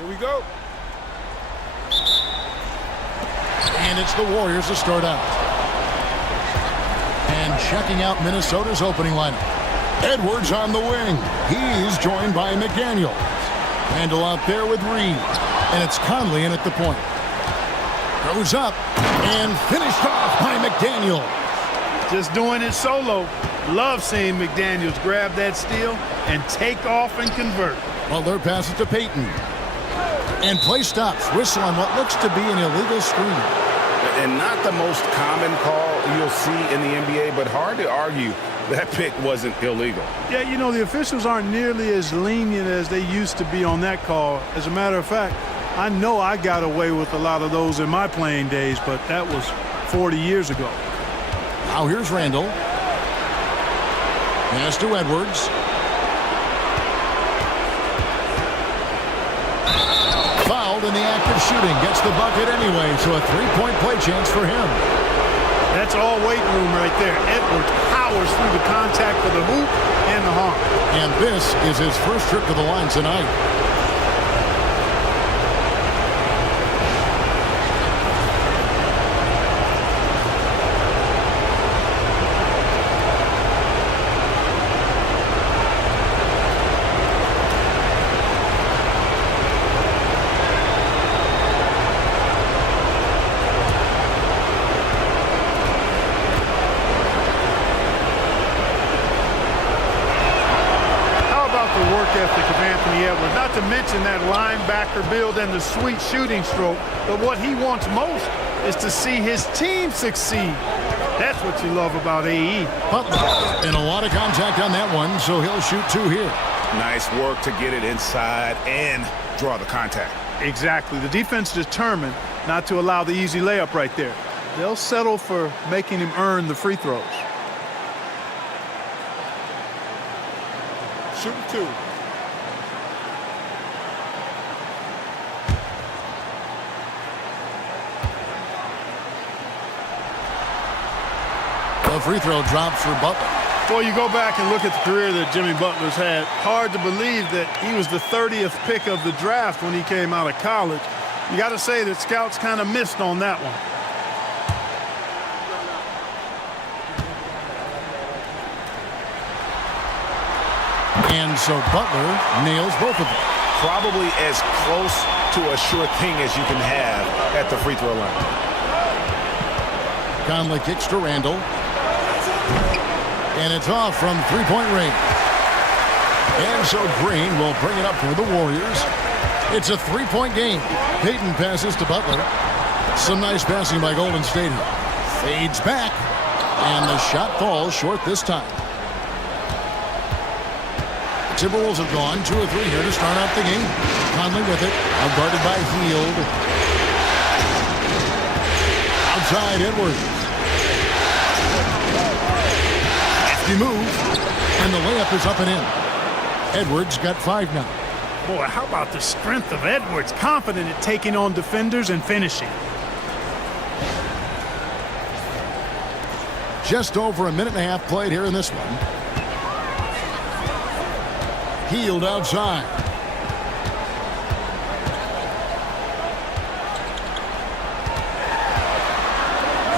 Here we go. And it's the Warriors to start out. And checking out Minnesota's opening lineup. Edwards on the wing. He's joined by McDaniel. Randall out there with Reed. And it's Conley in at the point. Goes up and finished off by McDaniel. Just doing it solo. Love seeing McDaniels grab that steal and take off and convert. Well, their pass it to Payton. And play stops. Whistle on what looks to be an illegal screen. And not the most common call you'll see in the NBA, but hard to argue that pick wasn't illegal. Yeah, you know, the officials aren't nearly as lenient as they used to be on that call. As a matter of fact, I know I got away with a lot of those in my playing days, but that was 40 years ago. Now here's Randall. Pass to Edwards. Fouled in the act of shooting. Gets the bucket anyway, so a three-point play chance for him. That's all weight room right there. Edwards powers through the contact for the hoop and the harm. And this is his first trip to the line tonight. Not to mention that linebacker build and the sweet shooting stroke, but what he wants most is to see his team succeed. That's what you love about AE. And a lot of contact on that one, so he'll shoot two here. Nice work to get it inside and draw the contact. Exactly. The defense determined not to allow the easy layup right there. They'll settle for making him earn the free throws. Shoot two. The free throw drops for Butler. Well, you go back and look at the career that Jimmy Butler's had. Hard to believe that he was the 30th pick of the draft when he came out of college. You got to say that scouts kind of missed on that one. And so Butler nails both of them. Probably as close to a sure thing as you can have at the free throw line. Conley kicks to Randall. And it's off from three-point range. And so Green will bring it up for the Warriors. It's a three-point game. Payton passes to Butler. Some nice passing by Golden State here. Fades back. And the shot falls short this time. The Timberwolves have gone 2 or 3 here to start out the game. Conley with it. Now guarded by Hield. Outside Edwards. Move, and the layup is up and in. Edwards got 5 now. Boy, how about the strength of Edwards? Confident at taking on defenders and finishing. Just over a minute and a half played here in this one. Hield outside.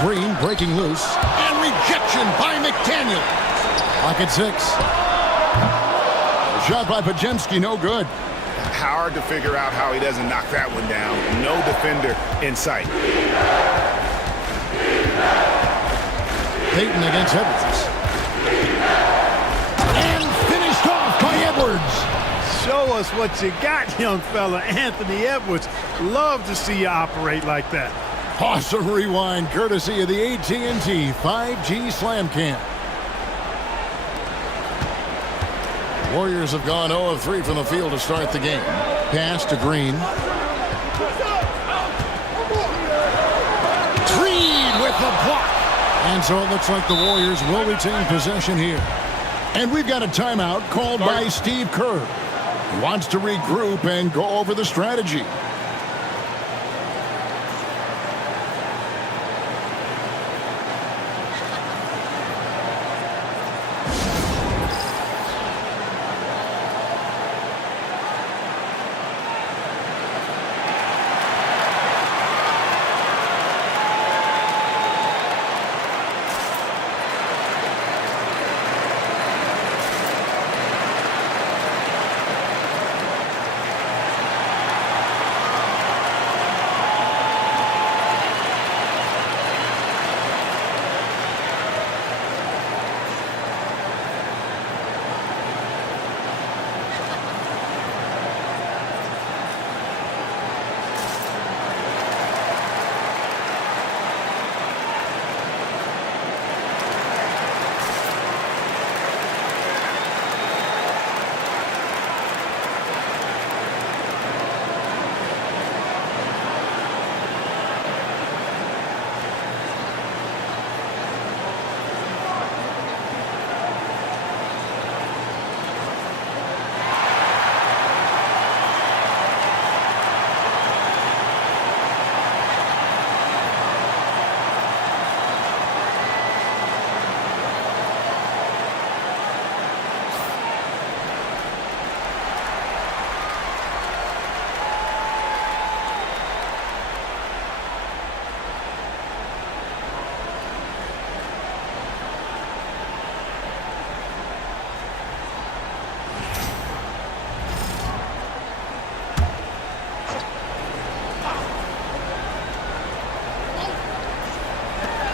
Green breaking loose. And rejection by McDaniel. Pocket 6. Shot by Pajemski, no good. Hard to figure out how he doesn't knock that one down. No defender in sight. Payton against Edwards. And finished off by Edwards. Show us what you got, young fella. Anthony Edwards. Love to see you operate like that. Awesome rewind courtesy of the AT&T 5G Slam Cam. Warriors have gone 0 of 3 from the field to start the game. Pass to Green. Reed with the block. And so it looks like the Warriors will retain possession here. And we've got a timeout called by Steve Kerr. He wants to regroup and go over the strategy.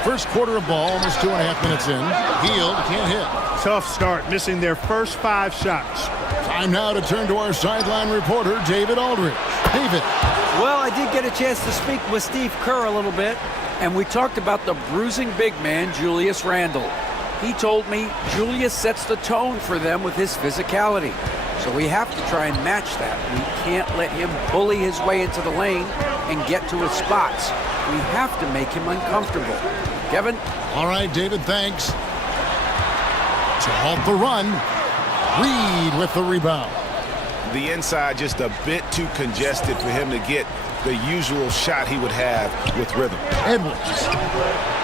First quarter of ball, almost 2.5 minutes in. Hield can't hit. Tough start, missing their first 5 shots. Time now to turn to our sideline reporter, David Aldridge. David. Well, I did get a chance to speak with Steve Kerr a little bit, and we talked about the bruising big man, Julius Randle. He told me Julius sets the tone for them with his physicality. So we have to try and match that. We can't let him bully his way into the lane and get to his spots. We have to make him uncomfortable. Kevin? All right, David, thanks. To halt the run, Reed with the rebound. The inside just a bit too congested for him to get the usual shot he would have with rhythm. Edwards.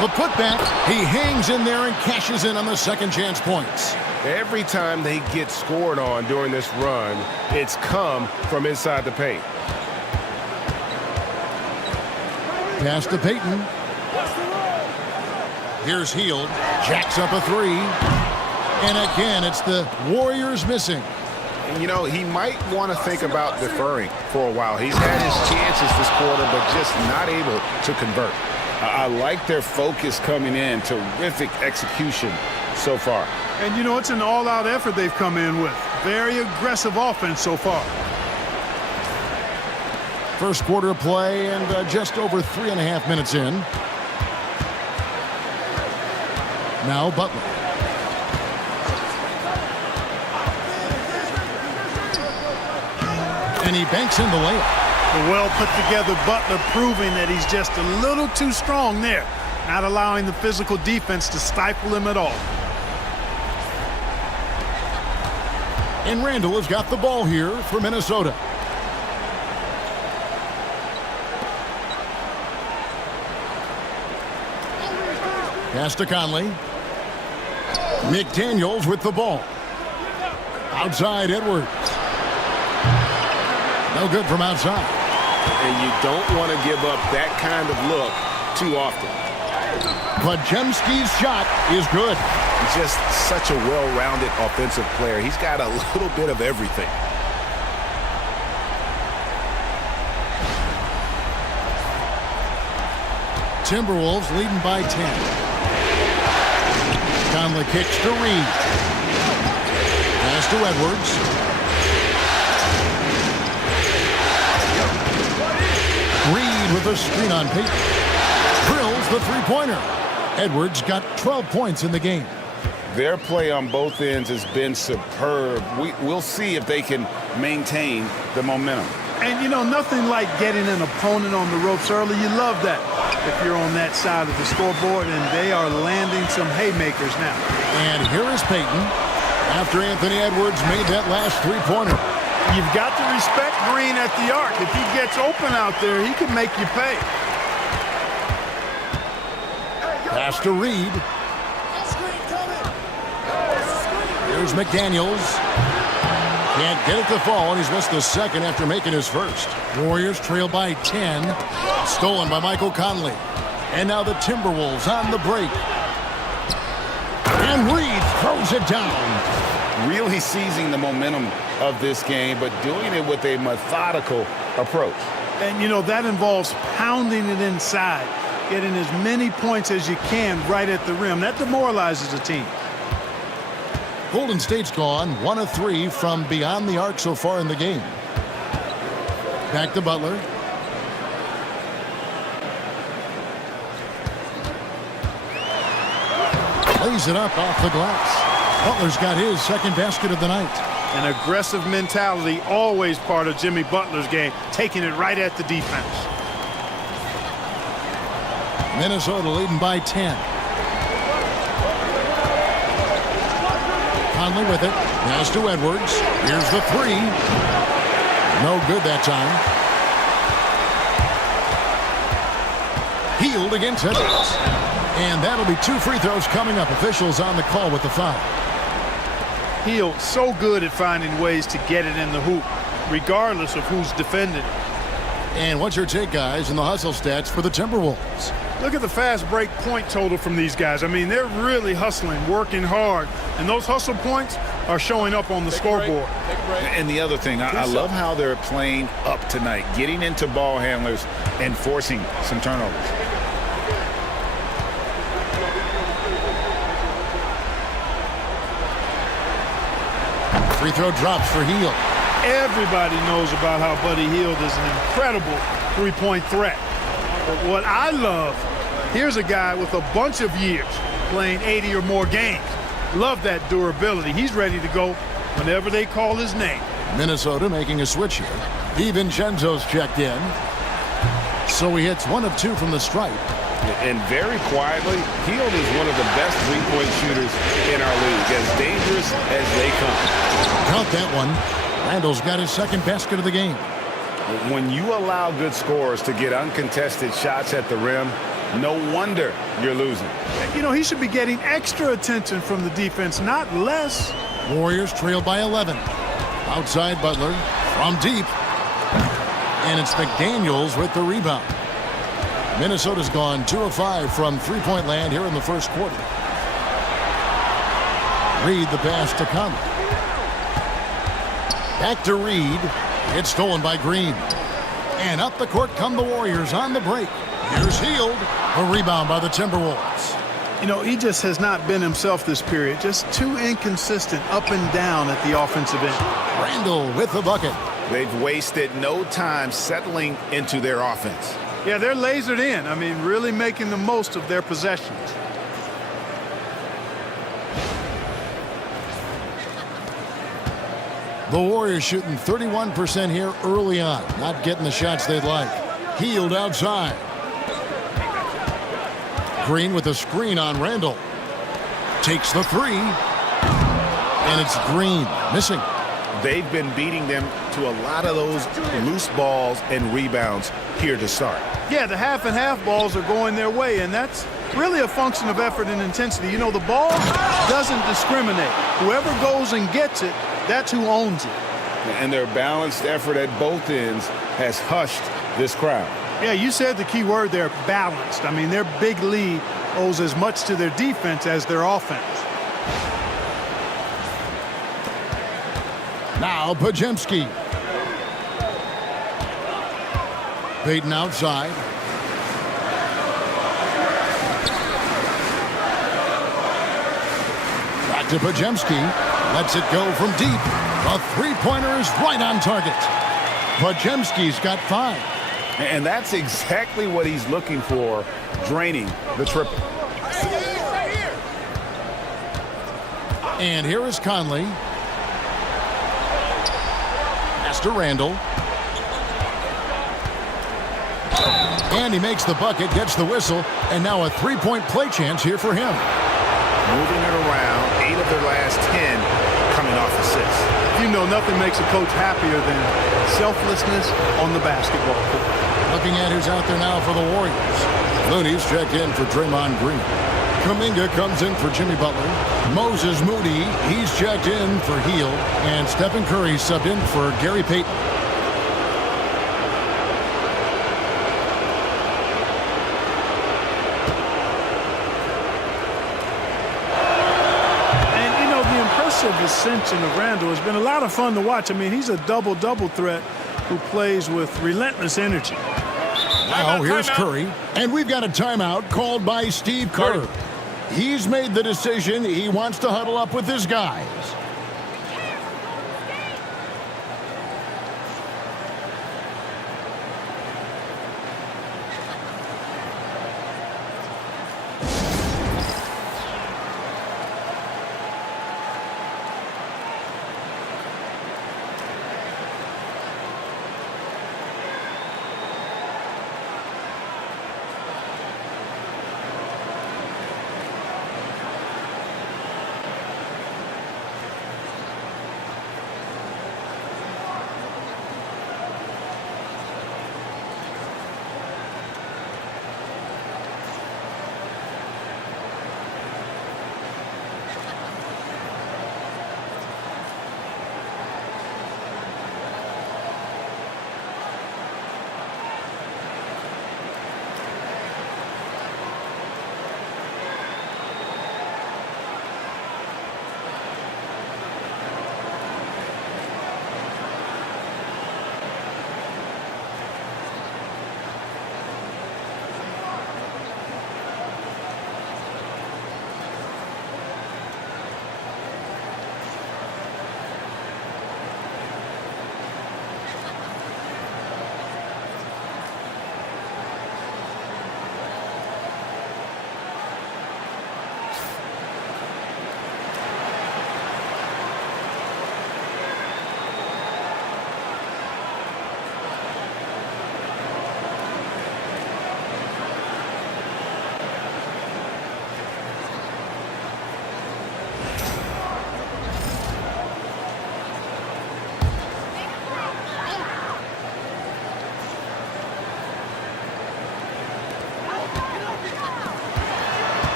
The putback. He hangs in there and cashes in on the second chance points. Every time they get scored on during this run, it's come from inside the paint. Pass to Payton. Here's Hield. Jacks up a 3. And again, it's the Warriors missing. You know, he might want to think about deferring for a while. He's had his chances this quarter, but just not able to convert. I like their focus coming in. Terrific execution so far. And, you know, it's an all-out effort they've come in with. Very aggressive offense so far. First quarter of play and just over 3.5 minutes in. Now Butler. And he banks in the layup. A well put together Butler, proving that he's just a little too strong there, not allowing the physical defense to stifle him at all. And Randle has got the ball here for Minnesota. Pass to Conley. McDaniels with the ball. Outside Edwards. No good from outside. And you don't want to give up that kind of look too often. Podziemski's shot is good. He's just such a well-rounded offensive player. He's got a little bit of everything. Timberwolves leading by 10. Conley kicks to Reed. Pass to Edwards. Reed with a screen on Payton. Drills the three-pointer. Edwards got 12 points in the game. Their play on both ends has been superb. We'll see if they can maintain the momentum. And, you know, nothing like getting an opponent on the ropes early. You love that if you're on that side of the scoreboard, and they are landing some haymakers now. And here is Payton after Anthony Edwards made that last three-pointer. You've got to respect Green at the arc. If he gets open out there, he can make you pay. Pass to Reed. Here's McDaniels. Can't get it to fall, and he's missed the second after making his first. Warriors trail by 10. Stolen by Michael Conley. And now the Timberwolves on the break. And Reed throws it down. Really seizing the momentum of this game, but doing it with a methodical approach. And, you know, that involves pounding it inside, getting as many points as you can right at the rim. That demoralizes a team. Golden State's gone 1 of 3 from beyond the arc so far in the game. Back to Butler. Lays it up off the glass. Butler's got his second basket of the night. An aggressive mentality, always part of Jimmy Butler's game, taking it right at the defense. Minnesota leading by 10. Conley with it. Pass to Edwards. Here's the 3. No good that time. Hield against Edwards. And that'll be 2 free throws coming up. Officials on the call with the foul. Hield so good at finding ways to get it in the hoop, regardless of who's defending. And what's your take, guys, in the hustle stats for the Timberwolves? Look at the fast break point total from these guys. I mean, they're really hustling, working hard, and those hustle points are showing up on the scoreboard. And the other thing, I love how they're playing up tonight, getting into ball handlers and forcing some turnovers. Free throw drops for Hield. Everybody knows about how Buddy Hield is an incredible three-point threat. But what I love, here's a guy with a bunch of years playing 80 or more games. Love that durability. He's ready to go whenever they call his name. Minnesota making a switch here. DiVincenzo's checked in. So he hits 1 of 2 from the stripe. And very quietly, Hield is one of the best three-point shooters in our league, as dangerous as they come. Count that one. Randall's got his second basket of the game. When you allow good scorers to get uncontested shots at the rim, no wonder you're losing. You know, he should be getting extra attention from the defense, not less. Warriors trail by 11. Outside Butler from deep. And it's McDaniels with the rebound. Minnesota's gone 2 of 5 from three-point land here in the first quarter. Reed the pass to Conley. Back to Reed. It's stolen by Green. And up the court come the Warriors on the break. Here's Hield. A rebound by the Timberwolves. You know, he just has not been himself this period. Just too inconsistent up and down at the offensive end. Randall with the bucket. They've wasted no time settling into their offense. Yeah, they're lasered in. I mean, really making the most of their possessions. The Warriors shooting 31% here early on. Not getting the shots they'd like. Hield outside. Green with a screen on Randall. Takes the three. And it's Green missing. They've been beating them to a lot of those loose balls and rebounds here to start. Yeah, the half and half balls are going their way, and that's really a function of effort and intensity. You know, the ball doesn't discriminate. Whoever goes and gets it, that's who owns it. And their balanced effort at both ends has hushed this crowd. Yeah, you said the key word there, balanced. I mean, their big lead owes as much to their defense as their offense. Now Podziemski. Payton outside. Back to Podziemski. Lets it go from deep. A three-pointer is right on target. Podziemski's got 5. And that's exactly what he's looking for, draining the triple. And here is Conley. Pass to Randall. And he makes the bucket, gets the whistle, and now a three-point play chance here for him. Moving it around, 8 of their last 10 coming off assists. You know, nothing makes a coach happier than selflessness on the basketball court. Looking at who's out there now for the Warriors. Looney's checked in for Draymond Green. Kuminga comes in for Jimmy Butler. Moses Moody, he's checked in for Hield. And Stephen Curry subbed in for Gary Payton. Ascension of Randall has been a lot of fun to watch. I mean, he's a double-double threat who plays with relentless energy. Now here's Curry, and we've got a timeout called by Steve Kerr. He's made the decision he wants to huddle up with his guys.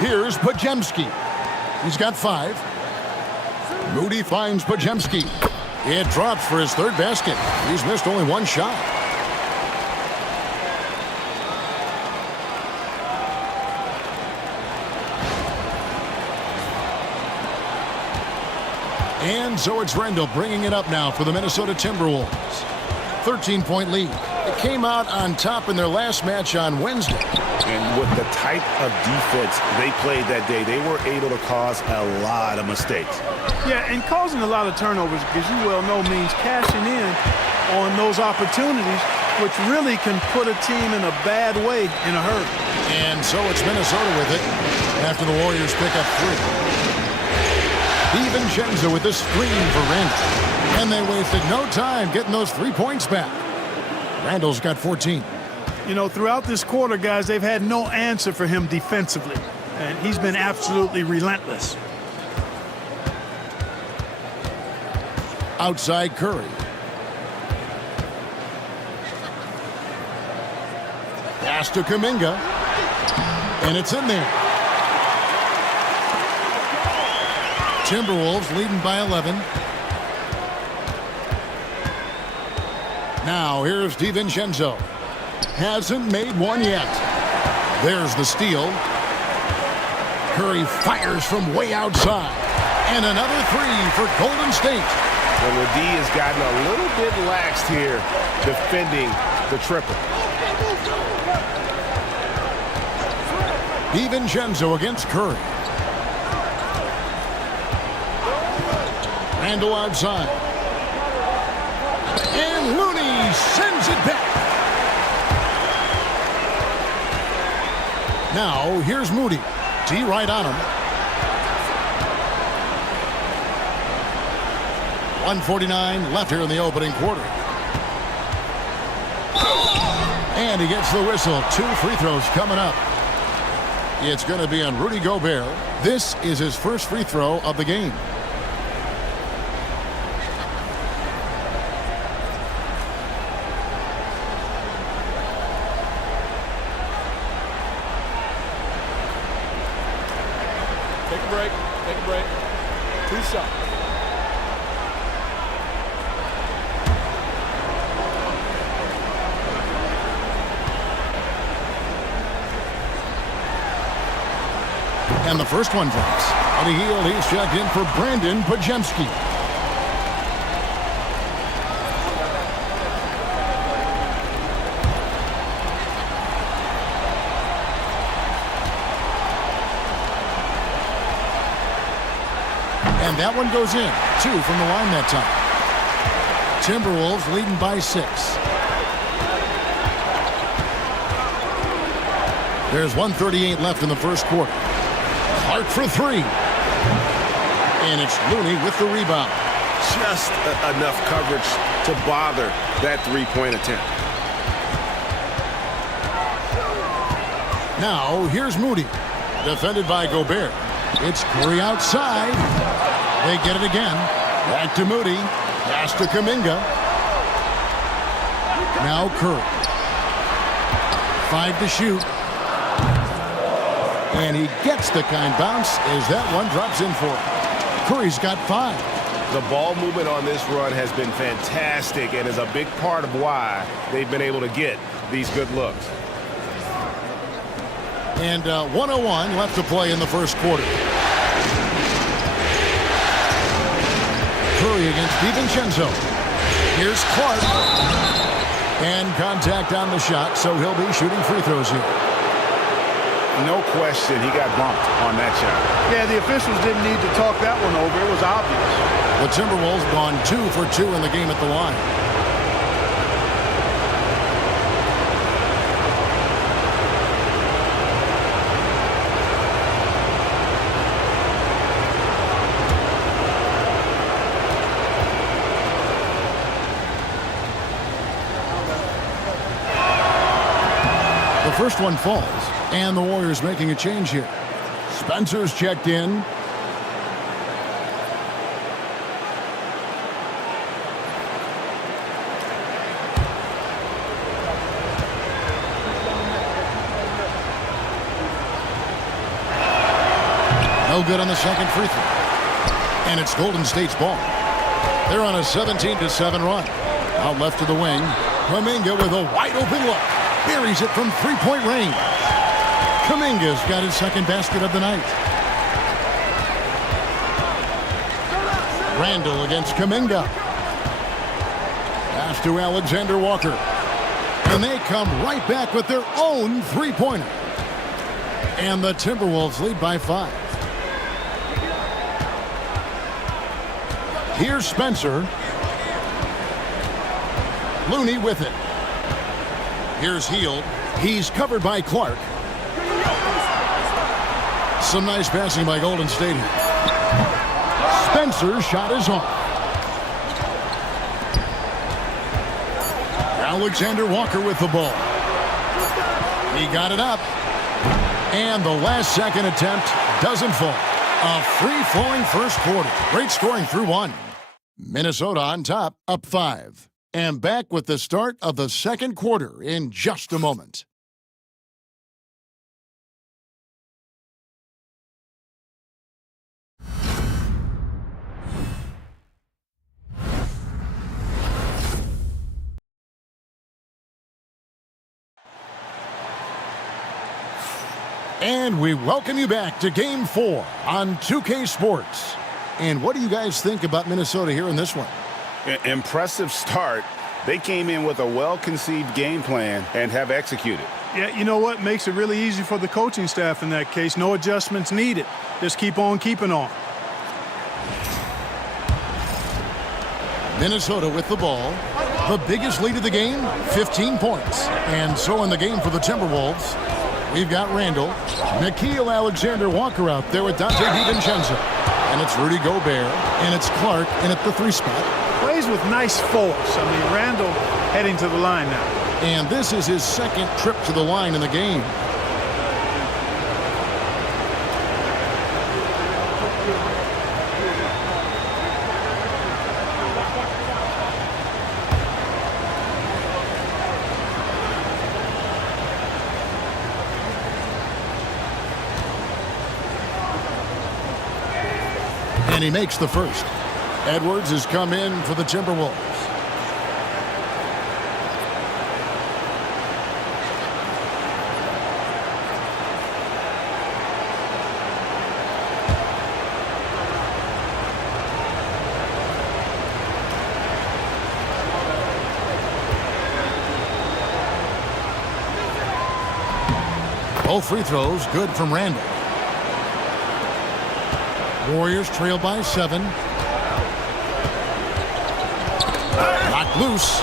Here's Podziemski. He's got 5. Moody finds Podziemski. It drops for his 3rd basket. He's missed only 1 shot. And so it's Rendell bringing it up now for the Minnesota Timberwolves. 13-point lead. It came out on top in their last match on Wednesday. And with the type of defense they played that day, they were able to cause a lot of mistakes. Yeah, and causing a lot of turnovers, because you well know means cashing in on those opportunities, which really can put a team in a bad way in a hurry. And so it's Minnesota with it after the Warriors pick up 3. DiVincenzo with the screen for Randall. And they wasted no time getting those 3 points back. Randall's got 14. You know, throughout this quarter, guys, they've had no answer for him defensively. And he's been absolutely relentless. Outside Curry. Pass to Kuminga. And it's in there. Timberwolves leading by 11. Now here's DiVincenzo. Hasn't made one yet. There's the steal. Curry fires from way outside. And another 3 for Golden State. Well, the D has gotten a little bit laxed here defending the triple. DiVincenzo against Curry. Randall outside. And Looney sends it back. Now, here's Moody. D right on him. 1:49 left here in the opening quarter. And he gets the whistle. 2 free throws coming up. It's going to be on Rudy Gobert. This is his first free throw of the game. Take a break. 2 shots. And the first one drops. On the heel, he's checked in for Brandon Podziemski. And that one goes in. 2 from the line that time. Timberwolves leading by 6. There's 1:38 left in the first quarter. Clark for 3. And it's Looney with the rebound. Just enough coverage to bother that 3-point attempt. Now, here's Moody. Defended by Gobert. It's Curry outside. They get it again. Back to Moody. Pass to Kuminga. Now Curry. 5 to shoot. And he gets the kind bounce as that one drops in for him. Curry's got 5. The ball movement on this run has been fantastic and is a big part of why they've been able to get these good looks. And 1:01 left to play in the first quarter. Curry against DiVincenzo. Here's Clark. And contact on the shot, so he'll be shooting free throws here. No question he got bumped on that shot. Yeah, the officials didn't need to talk that one over. It was obvious. The Timberwolves gone 2 for 2 in the game at the line. The first one falls, and the Warriors making a change here. Spencer's checked in. No good on the second free throw. And it's Golden State's ball. They're on a 17-7 run. Out left to the wing. Kuminga with a wide-open look. Buries it from three-point range. Kuminga's got his second basket of the night. Randall against Kuminga. Pass to Alexander Walker. And they come right back with their own three-pointer. And the Timberwolves lead by 5. Here's Spencer. Looney with it. Here's Hield. He's covered by Clark. Some nice passing by Golden State here. Spencer's shot is off. Alexander Walker with the ball. He got it up. And the last second attempt doesn't fall. A free-flowing first quarter. Great scoring through 1. Minnesota on top, up 5. And back with the start of the second quarter in just a moment. And we welcome you back to Game 4 on 2K Sports. And what do you guys think about Minnesota here in this one? Impressive start. They came in with a well-conceived game plan and have executed. Yeah, you know what? Makes it really easy for the coaching staff in that case. No adjustments needed. Just keep on keeping on. Minnesota with the ball. The biggest lead of the game, 15 points. And so in the game for the Timberwolves, we've got Randall, Nickeil Alexander-Walker out there with Dante DiVincenzo. And it's Rudy Gobert, and it's Clark in at the 3 spot. Plays with nice force. I mean, Randall heading to the line now. And this is his second trip to the line in the game. And he makes the first. Edwards has come in for the Timberwolves. Both free throws good from Randall. Warriors trail by 7. Knocked loose.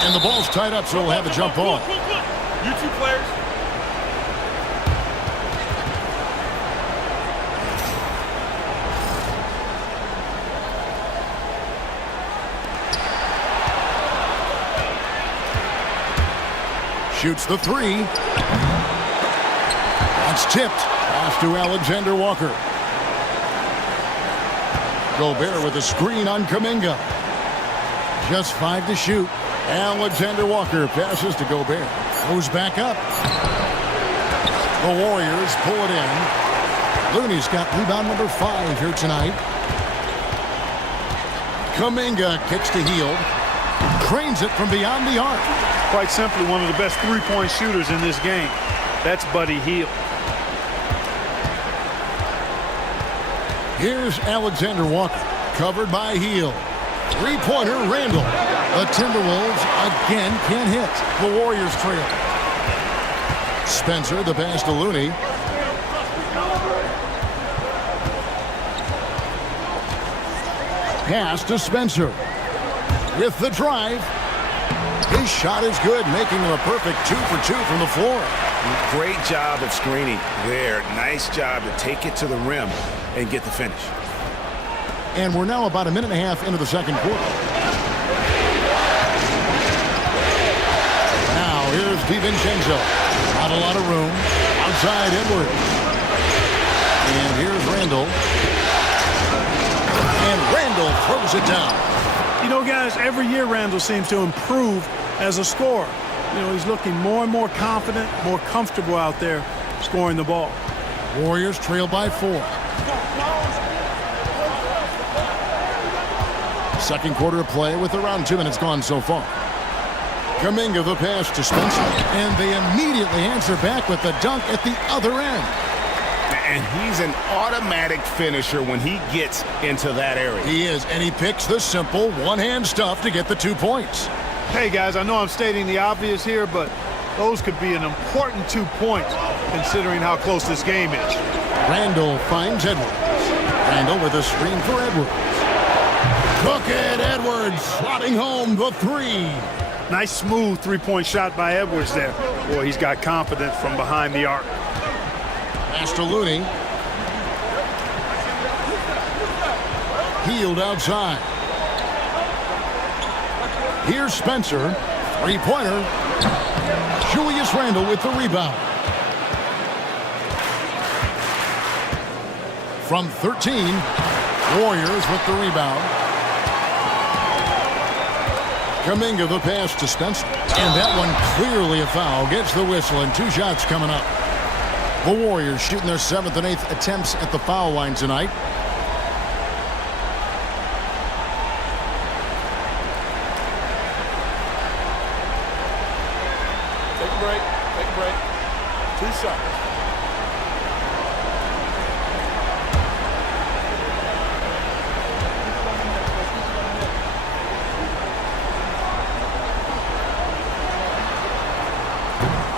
And the ball's tied up, so we'll have a jump ball. You 2 players. Shoots the 3. That's tipped. Pass to Alexander Walker. Gobert with a screen on Kuminga. Just 5 to shoot. Alexander Walker passes to Gobert. Goes back up. The Warriors pull it in. Looney's got rebound number 5 here tonight. Kuminga kicks to Hield. Cranes it from beyond the arc. Quite simply, one of the best three-point shooters in this game. That's Buddy Hield. Here's Alexander Walker, covered by Hield. Three-pointer, Randall. The Timberwolves again can't hit. The Warriors trail. Spencer, the pass to Looney. Pass to Spencer. With the drive. His shot is good, making him a perfect 2 for 2 from the floor. Great job of screening there. Nice job to take it to the rim and get the finish. And we're now about a minute and a half into the second quarter. Now here's DiVincenzo. Not a lot of room. Outside Edwards. And here's Randall. And Randall throws it down. You know, guys, every year Randall seems to improve as a scorer. You know, he's looking more and more confident, more comfortable out there. scoring the ball. Warriors trail by 4. Second quarter of play with around 2 minutes gone so far. Kuminga the pass to Spencer, and they immediately answer back with the dunk at the other end. And he's an automatic finisher when he gets into that area. He is, and he picks the simple one-hand stuff to get the 2 points. Hey, guys, I know I'm stating the obvious here, but those could be an important 2 points considering how close this game is. Randall finds Edwards. Randall with a screen for Edwards. Look at Edwards slotting home the 3. Nice smooth three-point shot by Edwards there. Boy, he's got confidence from behind the arc. Pass to Looney. Healed outside. Here's Spencer. Three-pointer. Julius Randle with the rebound. From 13, Warriors with the rebound. Kuminga the pass to Spencer. And that one clearly a foul. Gets the whistle and 2 shots coming up. The Warriors shooting their 7th and 8th attempts at the foul line tonight. Take a break. Take a break. 2 shots.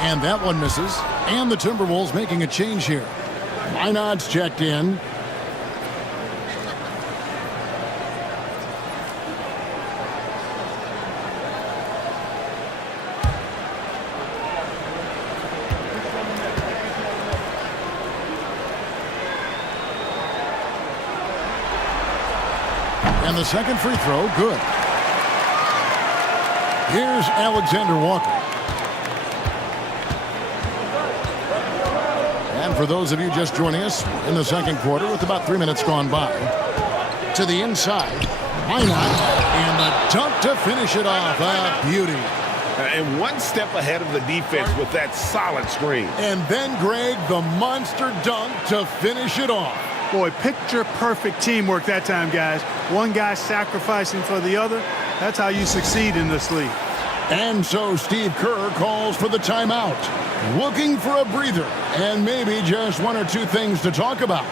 And that one misses. And the Timberwolves making a change here. Minot's checked in. And the second free throw, good. Here's Alexander Walker. And for those of you just joining us in the second quarter with about 3 minutes gone by, to the inside, Minot, and the dunk to finish it off. A beauty. And one step ahead of the defense with that solid screen. And then, Greg, the monster dunk to finish it off. Boy, picture-perfect teamwork that time, guys. One guy sacrificing for the other. That's how you succeed in this league. And so Steve Kerr calls for the timeout, looking for a breather and maybe just 1 or 2 things to talk about.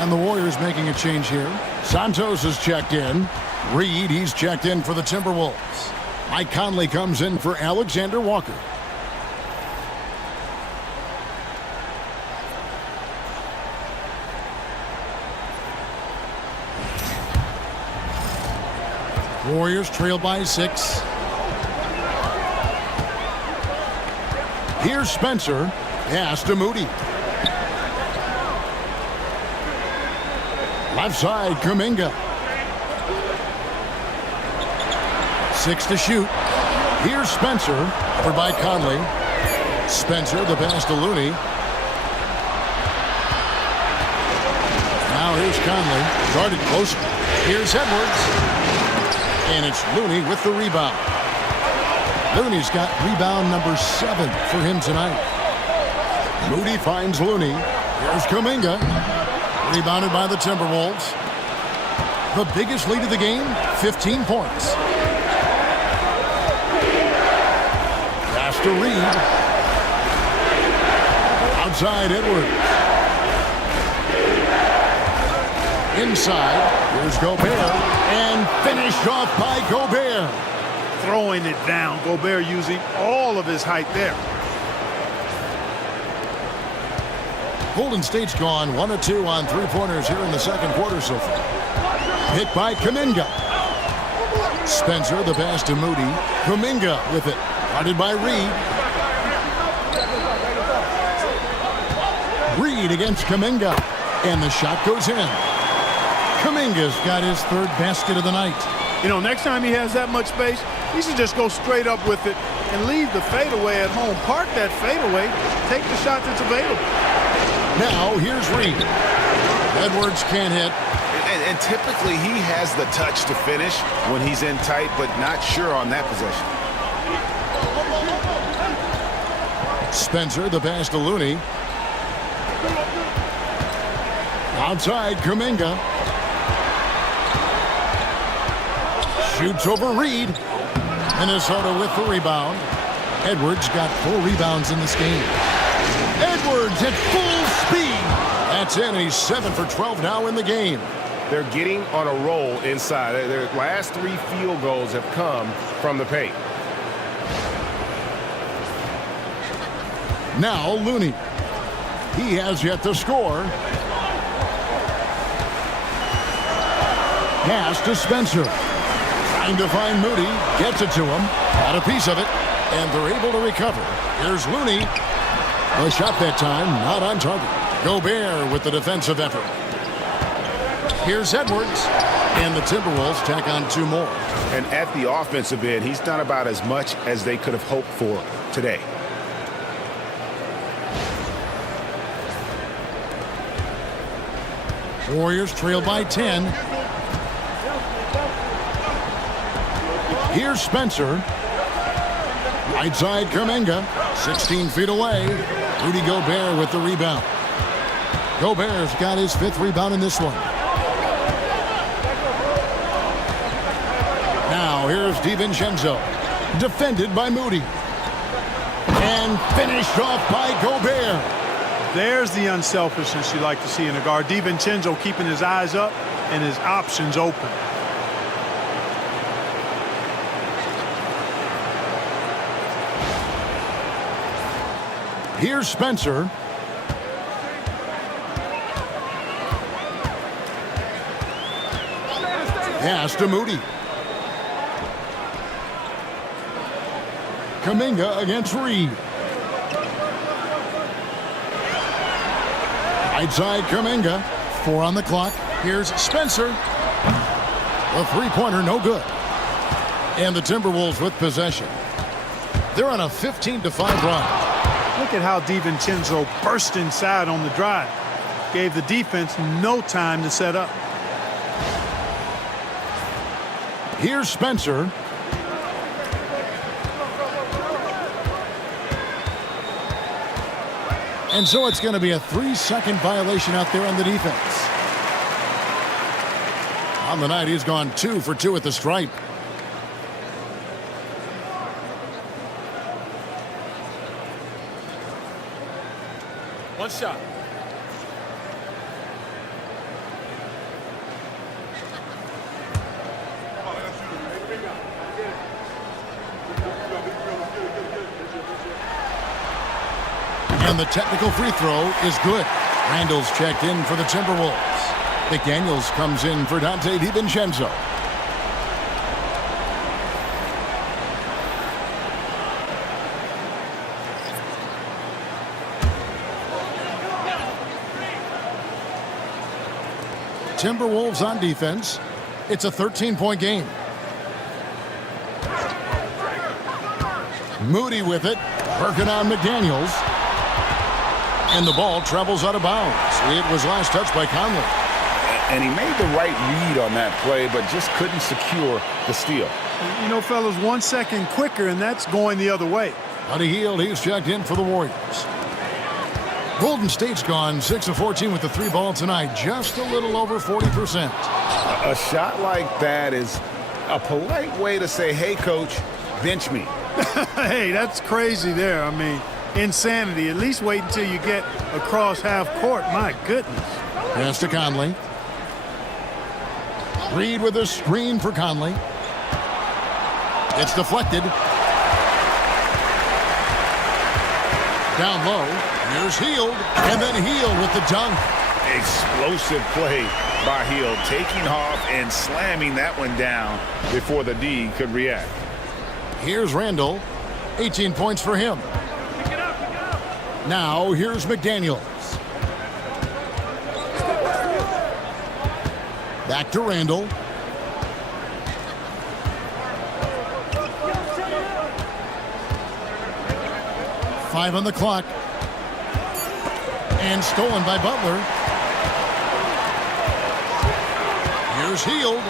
And the Warriors making a change here. Santos is checked in. Reed, he's checked in for the Timberwolves. Mike Conley comes in for Alexander Walker. Warriors trail by 6. Here's Spencer. Pass to Moody. Left side, Kuminga. 6 to shoot. Here's Spencer, covered by Conley. Spencer, the pass to Looney. Now here's Conley, guarded closer. Here's Edwards. And it's Looney with the rebound. Looney's got rebound number 7 for him tonight. Moody finds Looney. Here's Kuminga. Rebounded by the Timberwolves. The biggest lead of the game, 15 points. to Reed. Outside Edwards. Inside, here's Gobert, and finished off by Gobert. Throwing it down. Gobert using all of his height there. Golden State's gone 1 of 2 on three-pointers here in the second quarter so far. Hit by Kuminga. Spencer, the pass to Moody. Kuminga with it. Guarded by Reed. Reed against Kuminga. And the shot goes in. Kuminga's got his third basket of the night. You know, next time he has that much space, he should just go straight up with it and leave the fadeaway at home. Park that fadeaway. Take the shot that's available. Now, here's Reed. Edwards can't hit. And typically he has the touch to finish when he's in tight, but not sure on that possession. Spencer, the pass to Looney. Outside, Kuminga. Shoots over Reed. Minnesota with the rebound. Edwards got 4 rebounds in this game. Edwards at full speed. That's in. He's 7 for 12 now in the game. They're getting on a roll inside. Their last 3 field goals have come from the paint. Now Looney. He has yet to score. Pass to Spencer. Trying to find Moody. Gets it to him. Got a piece of it. And they're able to recover. Here's Looney. The shot that time not on target. Gobert with the defensive effort. Here's Edwards. And the Timberwolves tack on 2 more. And at the offensive end, he's done about as much as they could have hoped for today. Warriors trail by 10. Here's Spencer. Right side Kuminga. 16 feet away. Rudy Gobert with the rebound. Gobert's got his 5th rebound in this one. Now here's DiVincenzo. Defended by Moody. And finished off by Gobert. There's the unselfishness you like to see in a guard. DiVincenzo keeping his eyes up and his options open. Here's Spencer. Pass to Moody. Kuminga against Reed. Right side Kuminga. 4 on the clock. Here's Spencer. A three-pointer, no good. And the Timberwolves with possession. They're on a 15-5 run. Look at how DiVincenzo burst inside on the drive. Gave the defense no time to set up. Here's Spencer. And so it's going to be a 3-second violation out there on the defense. On the night, he's gone 2 for 2 at the stripe. One shot. And the technical free throw is good. Randall's checked in for the Timberwolves. McDaniels comes in for Dante DiVincenzo. Timberwolves on defense. It's a 13-point game. Moody with it. Working on McDaniels. And the ball travels out of bounds. It was last touched by Conley. And he made the right read on that play, but just couldn't secure the steal. You know, fellas, 1 second quicker, and that's going the other way. Buddy Hield, he's checked in for the Warriors. Golden State's gone 6 of 14 with the 3 ball tonight. Just a little over 40%. A shot like that is a polite way to say, hey, coach, bench me. Hey, that's crazy there. I mean, insanity. At least wait until you get across half court. My goodness. Pass to Conley. Reed with a screen for Conley. It's deflected. Down low. Here's Hield. And then Hield with the dunk. Explosive play by Hield, taking off and slamming that one down before the D could react. Here's Randall. 18 points for him. Now here's McDaniels. Back to Randall. Five on the clock. And stolen by Butler. Here's Hield.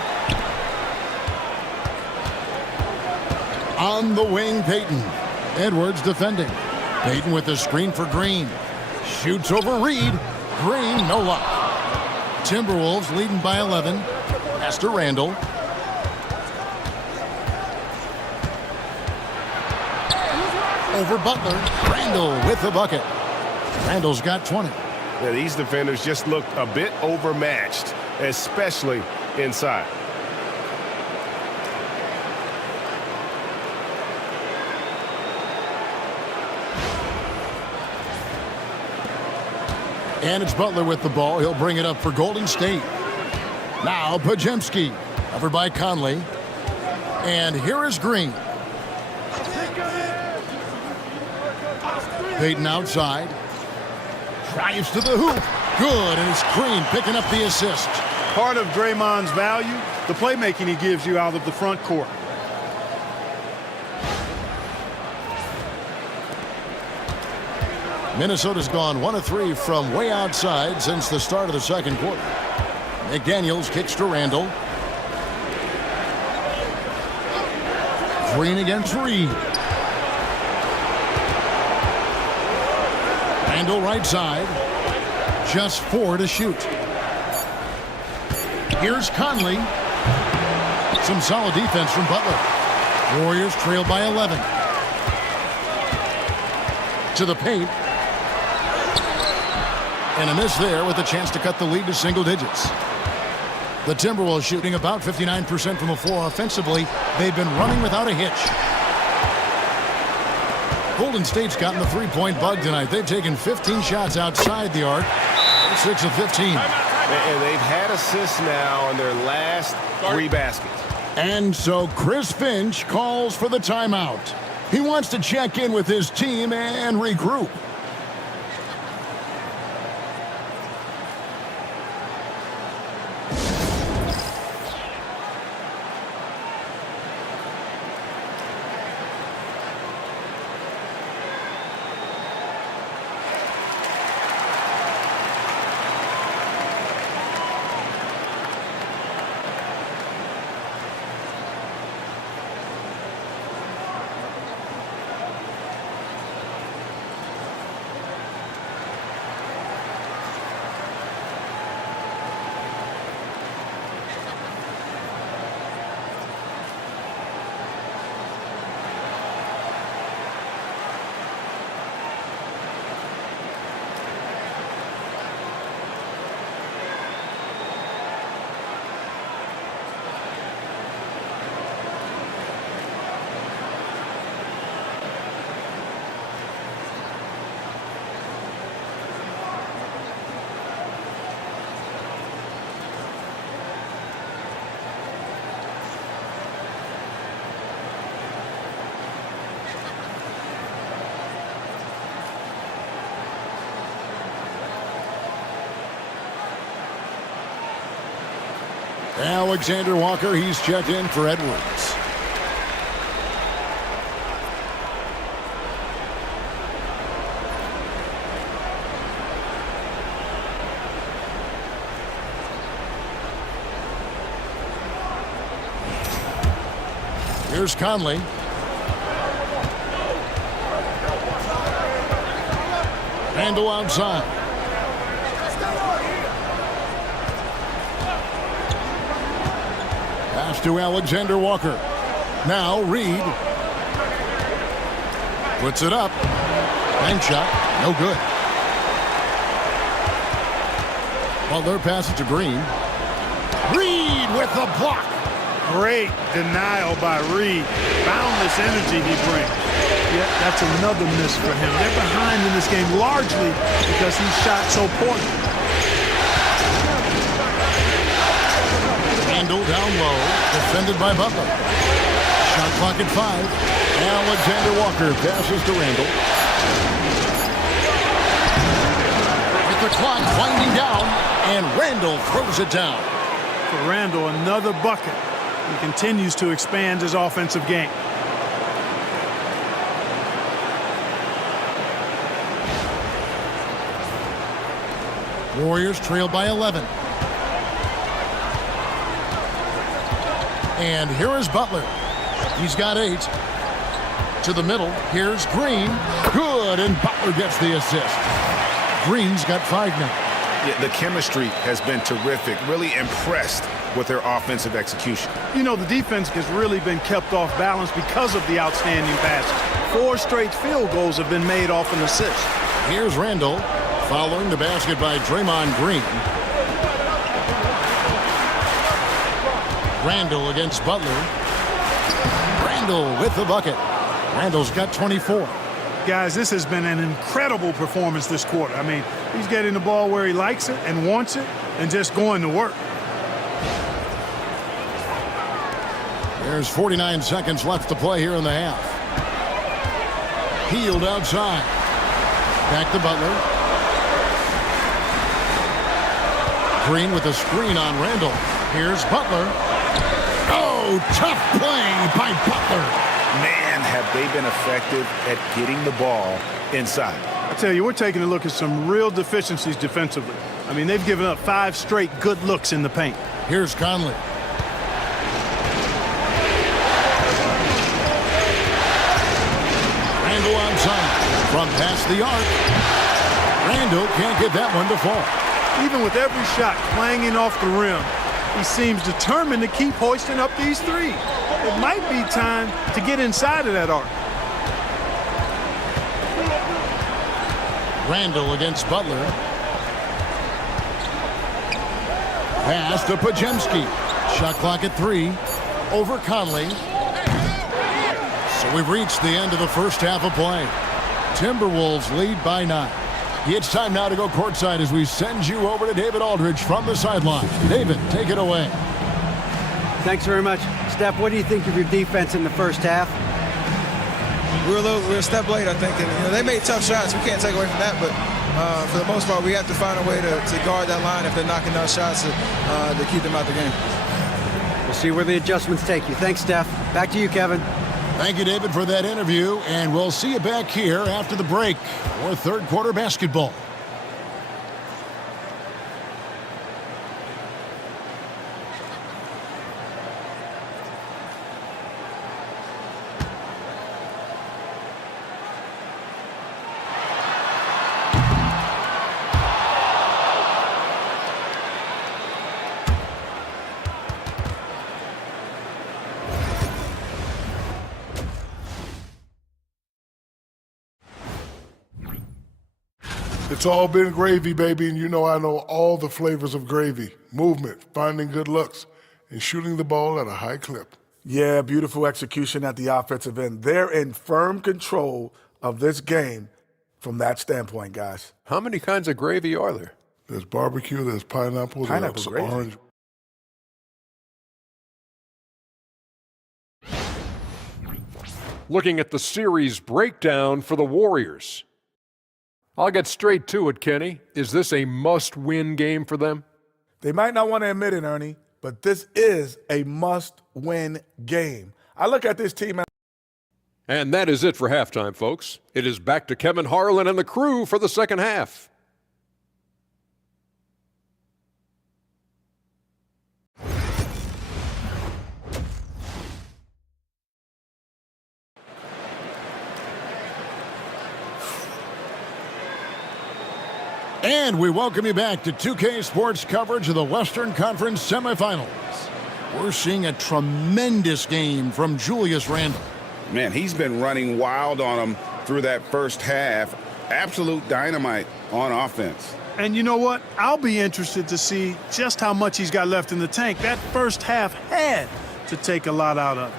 On the wing, Payton. Edwards defending. Payton with the screen for Green. Shoots over Reed. Green, no luck. Timberwolves leading by 11. Pass to Randall. Over Butler. Randall with the bucket. Randall's got 20. Yeah, these defenders just looked a bit overmatched, especially inside. And it's Butler with the ball. He'll bring it up for Golden State. Now Podziemski. Covered by Conley. And here is Green. Payton outside. Drives to the hoop. Good. And it's Green picking up the assist. Part of Draymond's value, the playmaking he gives you out of the front court. Minnesota's gone 1 of 3 from way outside since the start of the second quarter. McDaniels kicks to Randall. Green against Reed. Randall right side. Just 4 to shoot. Here's Conley. Some solid defense from Butler. Warriors trail by 11. To the paint. And a miss there with a chance to cut the lead to single digits. The Timberwolves shooting about 59% from the floor offensively. They've been running without a hitch. Golden State's gotten the three-point bug tonight. They've taken 15 shots outside the arc. 6 of 15. And they've had assists now on their last 3 baskets. And so Chris Finch calls for the timeout. He wants to check in with his team and regroup. Alexander Walker, he's checked in for Edwards. Here's Conley. Randall outside. Pass to Alexander Walker. Now Reed. Puts it up. Bank shot. No good. Butler passes to Green. Reed with the block. Great denial by Reed. Boundless energy he brings. Yeah, that's another miss for him. They're behind in this game largely because he shot so poorly. Randle down low. Defended by Butler. Shot clock at 5. Alexander Walker passes to Randle. With the clock winding down, and Randle throws it down. For Randle, another bucket. He continues to expand his offensive game. Warriors trail by 11. And here is Butler. He's got 8. To the middle. Here's Green. Good, and Butler gets the assist. Green's got 5 now. Yeah, the chemistry has been terrific. Really impressed with their offensive execution. You know, the defense has really been kept off balance because of the outstanding passes. 4 straight field goals have been made off an assist. Here's Randle following the basket by Draymond Green. Randle against Butler. Randle with the bucket. Randle's got 24. Guys, this has been an incredible performance this quarter. I mean, he's getting the ball where he likes it and wants it and just going to work. There's 49 seconds left to play here in the half. Healed outside. Back to Butler. Green with a screen on Randle. Here's Butler. Oh, tough play by Butler. Man, have they been effective at getting the ball inside. I tell you, we're taking a look at some real deficiencies defensively. I mean, they've given up 5 straight good looks in the paint. Here's Conley. Randle onside from past the arc. Randle can't get that one to fall. Even with every shot clanging off the rim, he seems determined to keep hoisting up these 3. It might be time to get inside of that arc. Randle against Butler. Pass to Podziemski. Shot clock at 3. Over Conley. So we've reached the end of the first half of play. Timberwolves lead by 9. It's time now to go courtside as we send you over to David Aldridge from the sideline. David, take it away. Thanks very much. Steph, what do you think of your defense in the first half? We're a step late, I think. And, they made tough shots. We can't take away from that. But for the most part, we have to find a way to guard that line if they're knocking down shots to keep them out the game. We'll see where the adjustments take you. Thanks, Steph. Back to you, Kevin. Thank you, David, for that interview. And we'll see you back here after the break for third quarter basketball. It's all been gravy, baby, and you know I know all the flavors of gravy. Movement, finding good looks, and shooting the ball at a high clip. Yeah, beautiful execution at the offensive end. They're in firm control of this game from that standpoint, guys. How many kinds of gravy are there? There's barbecue, there's pineapple, there's gravy. orange. Looking at the series breakdown for the Warriors. I'll get straight to it, Kenny. Is this a must-win game for them? They might not want to admit it, Ernie, but this is a must-win game. I look at this team. And that is it for halftime, folks. It is back to Kevin Harlan and the crew for the second half. And we welcome you back to 2K Sports coverage of the Western Conference semifinals. We're seeing a tremendous game from Julius Randle. Man, he's been running wild on him through that first half. Absolute dynamite on offense. And you know what? I'll be interested to see just how much he's got left in the tank. That first half had to take a lot out of it.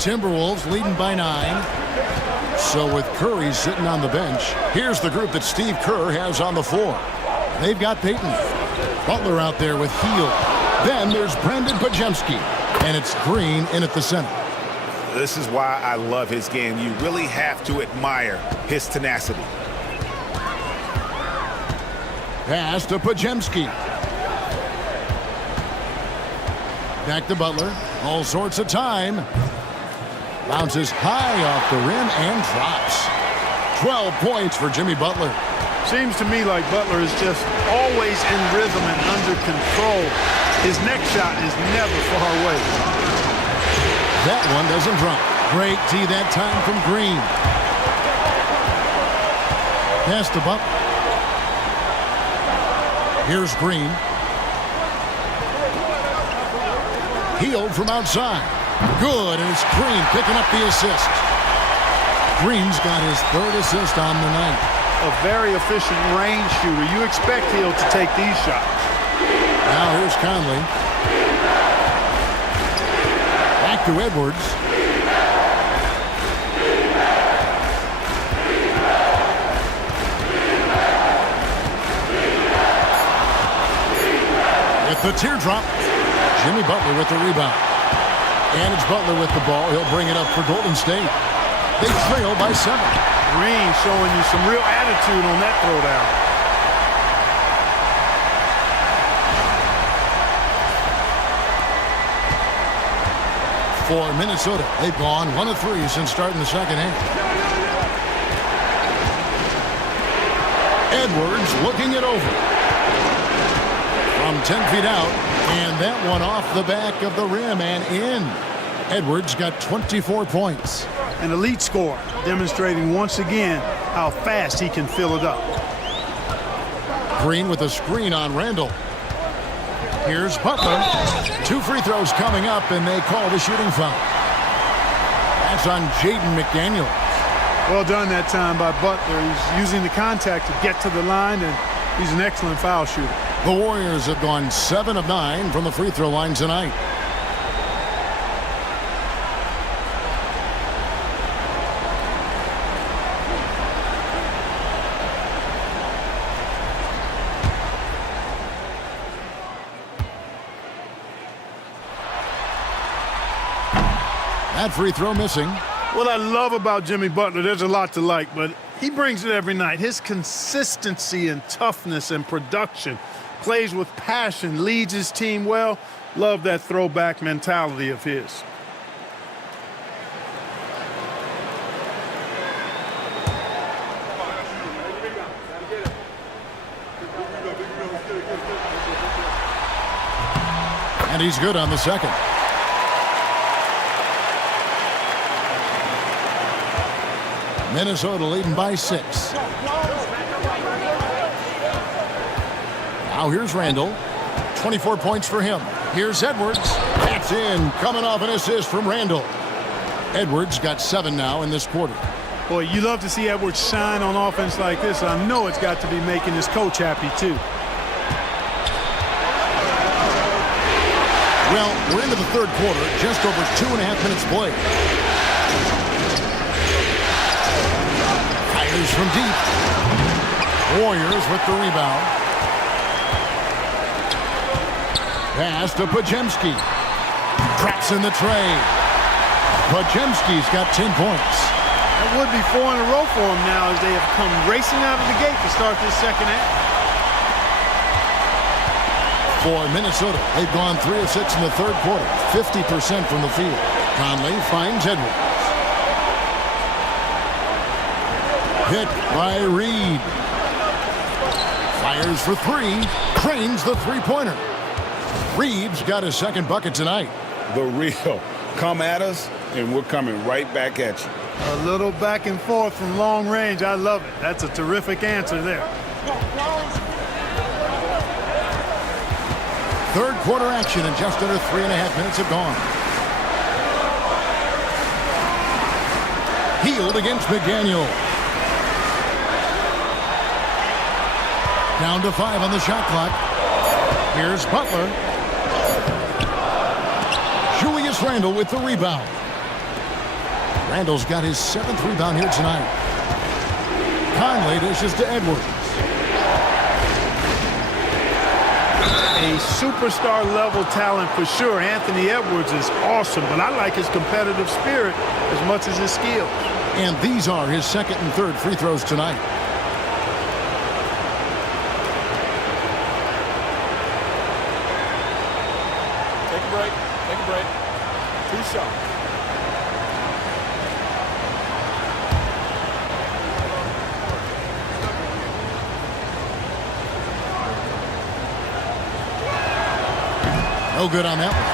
Timberwolves leading by 9. So with Curry sitting on the bench, here's the group that Steve Kerr has on the floor. They've got Payton. Butler out there with Hield. Then there's Brandon Pajemski. And it's Green in at the center. This is why I love his game. You really have to admire his tenacity. Pass to Pajemski. Back to Butler. All sorts of time. Bounces high off the rim and drops. 12 points for Jimmy Butler. Seems to me like Butler is just always in rhythm and under control. His next shot is never far away. That one doesn't drop. Great tee that time from Green. Pass to Butler. Here's Green. Hield from outside. Good, and it's Green picking up the assist. Green's got his 3rd assist on the night. A very efficient range shooter. You expect Hield to take these shots. Now here's Conley. Back to Edwards. With the teardrop, Jimmy Butler with the rebound. And it's Butler with the ball. He'll bring it up for Golden State. They trail by 7. Green showing you some real attitude on that throwdown. For Minnesota, they've gone 1 of 3 since starting the second half. Edwards looking it over. From 10 feet out, and that one off the back of the rim and in. Edwards got 24 points. An elite scorer, demonstrating once again how fast he can fill it up. Green with a screen on Randall. Here's Butler. 2 free throws coming up, and they call the shooting foul. That's on Jaden McDaniel. Well done that time by Butler. He's using the contact to get to the line, and he's an excellent foul shooter. The Warriors have gone 7 of 9 from the free throw line tonight. That free throw missing. What I love about Jimmy Butler, there's a lot to like, but he brings it every night. His consistency and toughness and production, plays with passion, leads his team well. Love that throwback mentality of his. And he's good on the second. Minnesota leading by 6. Now here's Randall. 24 points for him. Here's Edwards. That's in. Coming off an assist from Randall. Edwards got 7 now in this quarter. Boy, you love to see Edwards shine on offense like this. I know it's got to be making his coach happy, too. Well, we're into the third quarter. Just over 2.5 minutes played. Fires from deep. Warriors with the rebound. Pass to Pajemski. Traps in the tray. Pajemski's got 10 points. That would be 4 in a row for him now as they have come racing out of the gate to start this second half. For Minnesota, they've gone 3 of 6 in the third quarter, 50% from the field. Conley finds Edwards. Hit by Reed. Fires for 3. Trains the three-pointer. Reed's got his second bucket tonight. The real. Come at us, and we're coming right back at you. A little back and forth from long range. I love it. That's a terrific answer there. Third quarter action, and just under 3.5 minutes have gone. Healed against McDaniel. Down to 5 on the shot clock. Here's Butler. Julius Randle with the rebound. Randle's got his 7th rebound here tonight. Conley dishes to Edwards. A superstar level talent for sure. Anthony Edwards is awesome, but I like his competitive spirit as much as his skills. And these are his 2nd and 3rd free throws tonight. Take a break. Take a break. 2 shots. No good on that one.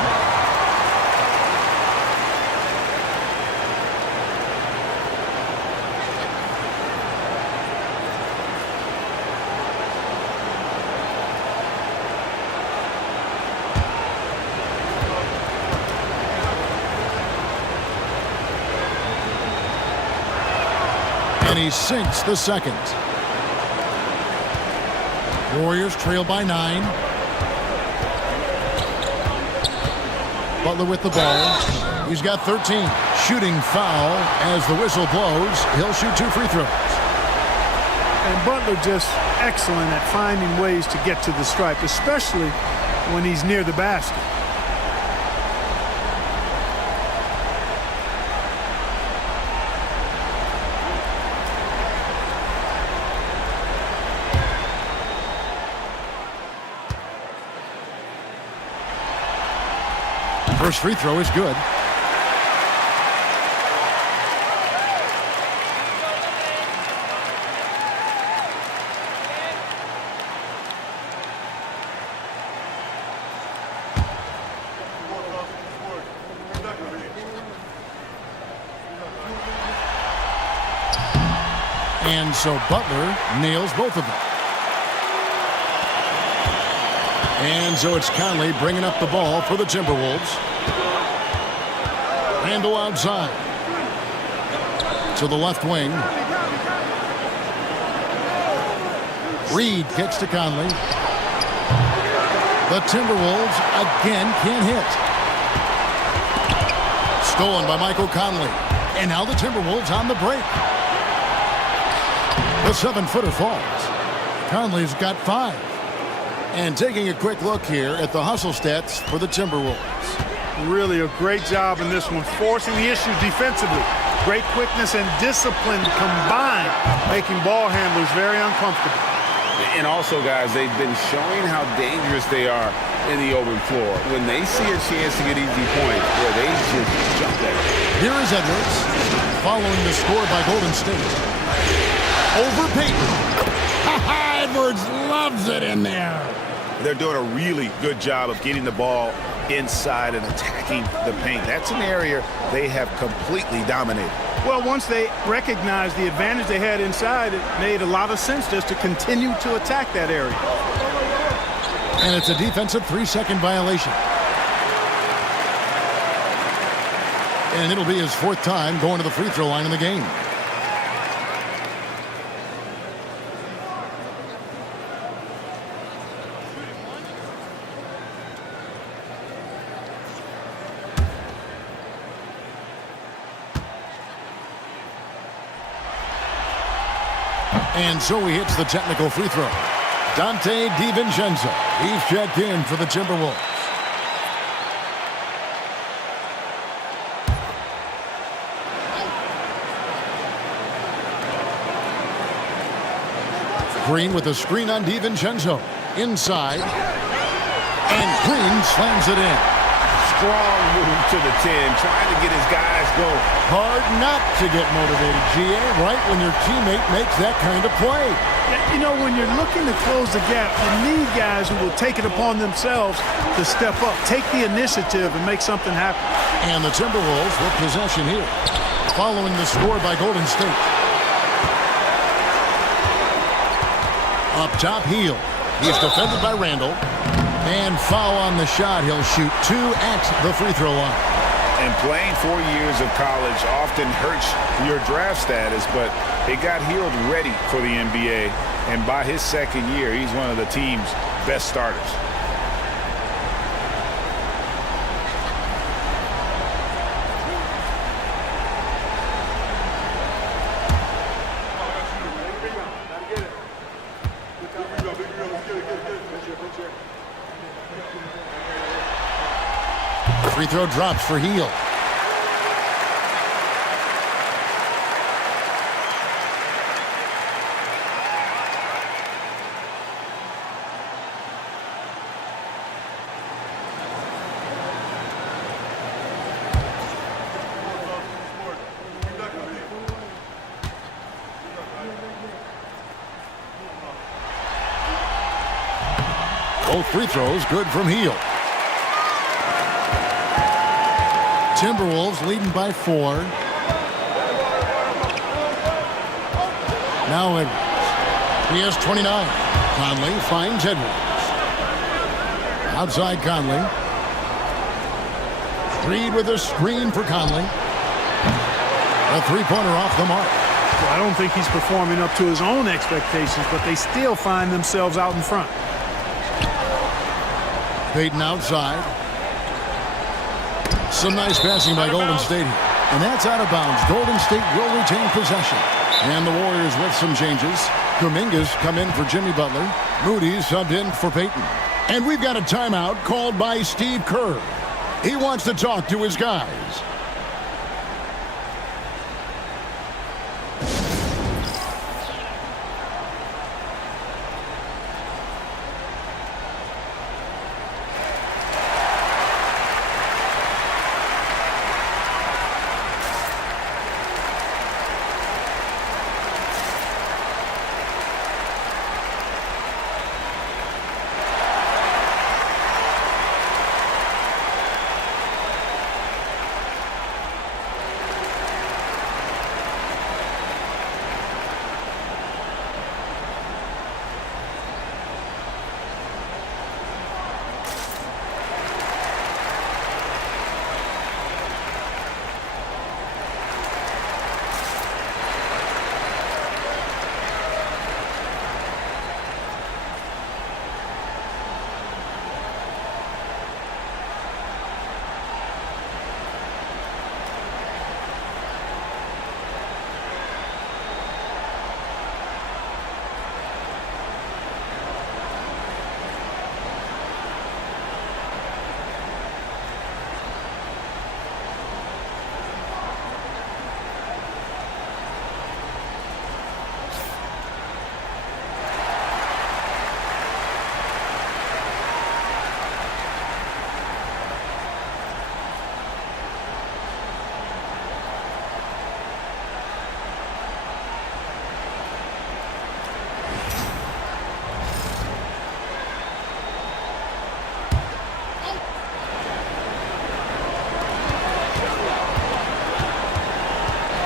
And he sinks the 2nd. Warriors trail by 9. Butler with the ball. He's got 13. Shooting foul as the whistle blows. He'll shoot 2 free throws. And Butler just excellent at finding ways to get to the stripe, especially when he's near the basket. First free throw is good. And so Butler nails both of them. And so it's Conley bringing up the ball for the Timberwolves. Randle outside to the left wing. Reed gets to Conley. The Timberwolves again can't hit. Stolen by Michael Conley. And now the Timberwolves on the break. The 7-footer falls. Conley's got 5. And taking a quick look here at the hustle stats for the Timberwolves. Really a great job in this one, forcing the issues defensively. Great quickness and discipline combined, making ball handlers very uncomfortable. And also, guys, they've been showing how dangerous they are in the open floor. When they see a chance to get easy points, they just jump there. Here is Edwards, following the score by Golden State. Over Payton. Edwards loves it in there. They're doing a really good job of getting the ball inside and attacking the paint. That's an area they have completely dominated. Well, once they recognized the advantage they had inside, it made a lot of sense just to continue to attack that area. And it's a defensive 3-second violation. And it'll be his 4th time going to the free throw line in the game. And so he hits the technical free throw. Dante DiVincenzo. He's checked in for the Timberwolves. Green with a screen on DiVincenzo. Inside. And Green slams it in. Strong move to the 10, trying to get his guys going. Hard not to get motivated, GA, right when your teammate makes that kind of play. You know, when you're looking to close the gap, you need guys who will take it upon themselves to step up, take the initiative, and make something happen. And the Timberwolves with possession here, following the score by Golden State. Up top, Hield. He's defended by Randle. And foul on the shot. He'll shoot 2 at the free throw line. And playing 4 years of college often hurts your draft status, but it got healed ready for the NBA. And by his second year, he's one of the team's best starters. Free throw drops for Hield. Both free throws good from Hield. Timberwolves leading by 4. Now Edwards. He has 29. Conley finds Edwards. Outside Conley. Reed with a screen for Conley. A three-pointer off the mark. Well, I don't think he's performing up to his own expectations, but they still find themselves out in front. Payton outside. Some nice passing by Golden State here. And that's out of bounds. Golden State will retain possession. And the Warriors with some changes. Kuminga's come in for Jimmy Butler. Moody's subbed in for Payton. And we've got a timeout called by Steve Kerr. He wants to talk to his guys.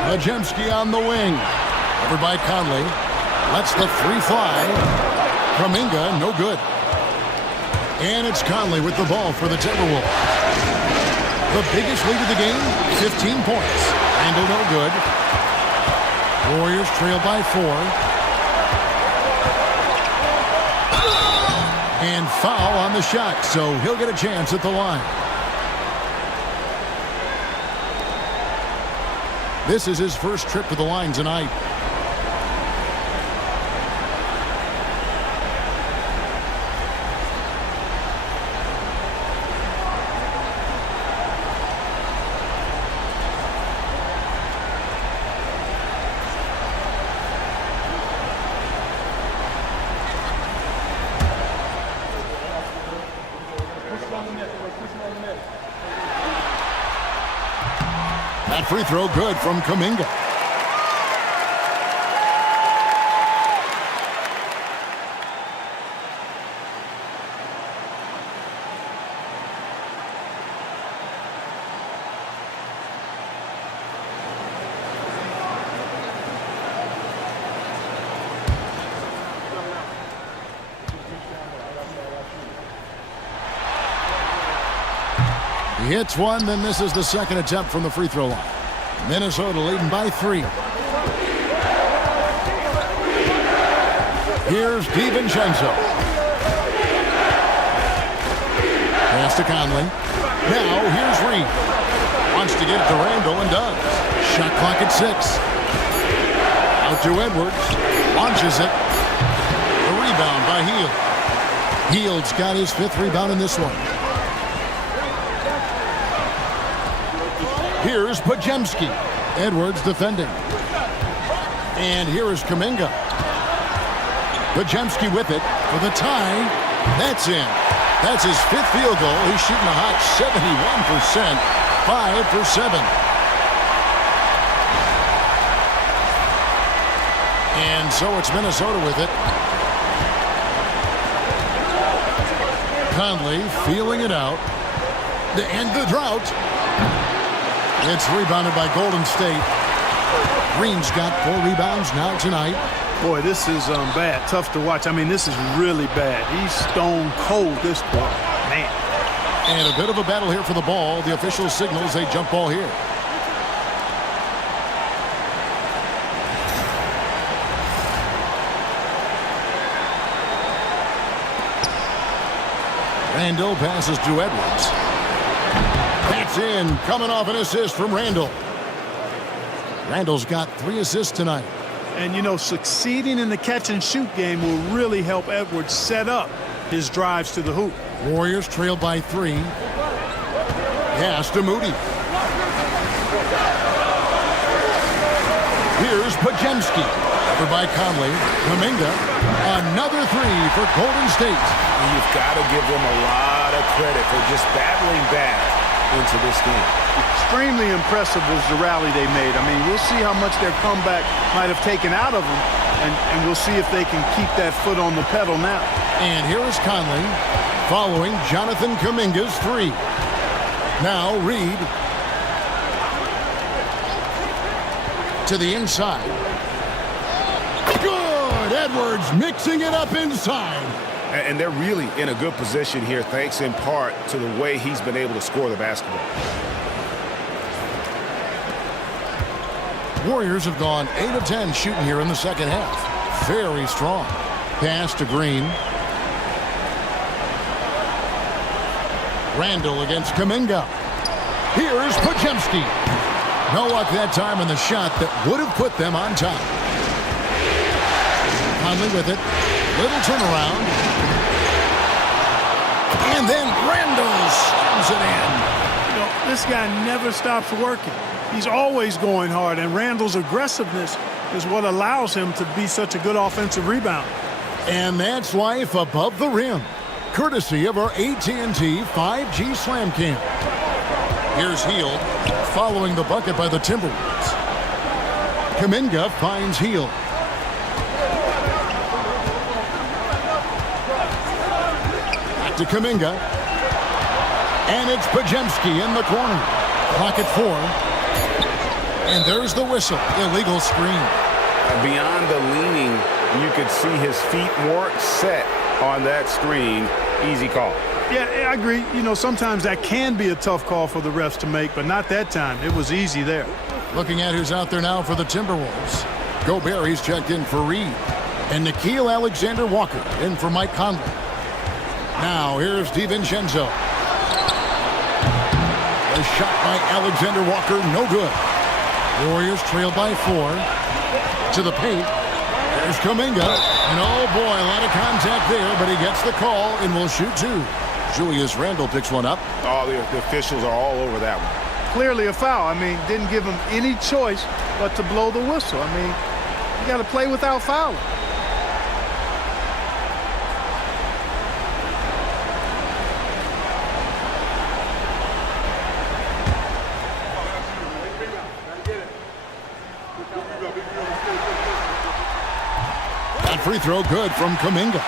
Majemski on the wing. Over by Conley. Lets the three fly. Kuminga, no good. And it's Conley with the ball for the Timberwolves. The biggest lead of the game, 15 points. Handle no good. Warriors trail by 4. And foul on the shot, so he'll get a chance at the line. This is his first trip to the line tonight. That free throw good from Kuminga. He hits one, then misses the second attempt from the free throw line. Minnesota leading by 3. Here's DiVincenzo. Pass to Conley. Now here's Reed. Wants to get it to Randall and does. Shot clock at 6. Out to Edwards. Launches it. The rebound by Hield. Hield's got his 5th rebound in this one. Here's Podziemski. Edwards defending. And here is Kuminga. Podziemski with it for the tie. That's in. That's his 5th field goal. He's shooting a hot 71%. 5 for 7. And so it's Minnesota with it. Conley feeling it out to end the drought. It's rebounded by Golden State. Green's got 4 rebounds now tonight. Boy, this is bad. Tough to watch. I mean, this is really bad. He's stone cold this quarter. Man. And a bit of a battle here for the ball. The official signals a jump ball here. Randall passes to Edwards. That's in. Coming off an assist from Randall. Randall's got 3 assists tonight. And, you know, succeeding in the catch-and-shoot game will really help Edwards set up his drives to the hoop. Warriors trail by 3. Pass to Moody. Here's Podziemski. Covered by Conley. Kuminga. Another 3 for Golden State. You've got to give them a lot of credit for just battling back into this game. Extremely impressive was the rally they made. I mean, we'll see how much their comeback might have taken out of them, and we'll see if they can keep that foot on the pedal now. And here is Conley following Jonathan Kuminga's 3. Now Reed to the inside. Good! Edwards mixing it up inside. And they're really in a good position here, thanks in part to the way he's been able to score the basketball. Warriors have gone 8 of 10 shooting here in the second half. Very strong. Pass to Green. Randall against Kuminga. Here's Podziemski. No luck that time on the shot that would have put them on top. Conley with it. Little turnaround. And then Randall slams it in. You know, this guy never stops working. He's always going hard, and Randall's aggressiveness is what allows him to be such a good offensive rebounder. And that's life above the rim, courtesy of our AT&T 5G Slam Cam. Here's Hield following the bucket by the Timberwolves. Kuminga finds Hield. Back to Kuminga. And it's Podziemski in the corner. Clock at 4. And there's the whistle. Illegal screen. Beyond the leaning, you could see his feet weren't set on that screen. Easy call. Yeah, I agree. You know, sometimes that can be a tough call for the refs to make, but not that time. It was easy there. Looking at who's out there now for the Timberwolves. Gobert, he's checked in for Reed. And Nickeil Alexander-Walker in for Mike Conley. Now here's DiVincenzo. A shot by Alexander-Walker, no good. Warriors trail by 4. To the paint. There's Kuminga. And oh boy, a lot of contact there, but he gets the call and will shoot 2. Julius Randle picks one up. Oh, the officials are all over that one. Clearly a foul. I mean, didn't give him any choice but to blow the whistle. I mean, you got to play without fouling. That free throw good from Kuminga.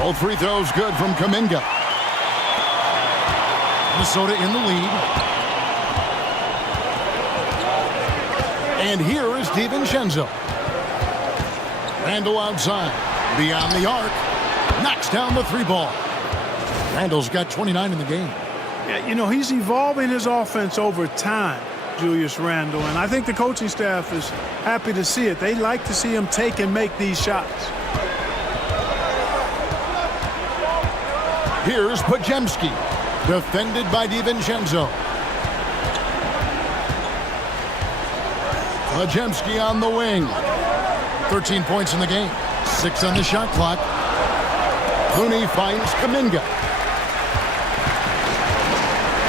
Both free throws good from Kuminga. Minnesota in the lead. And here is DiVincenzo. Randle outside. Beyond the arc. Knocks down the three ball. Randle's got 29 in the game. Yeah, you know, he's evolving his offense over time, Julius Randle, and I think the coaching staff is happy to see it. They like to see him take and make these shots. Here's Podziemski, defended by DiVincenzo. Podziemski on the wing. 13 points in the game. 6 on the shot clock. Looney finds Kuminga.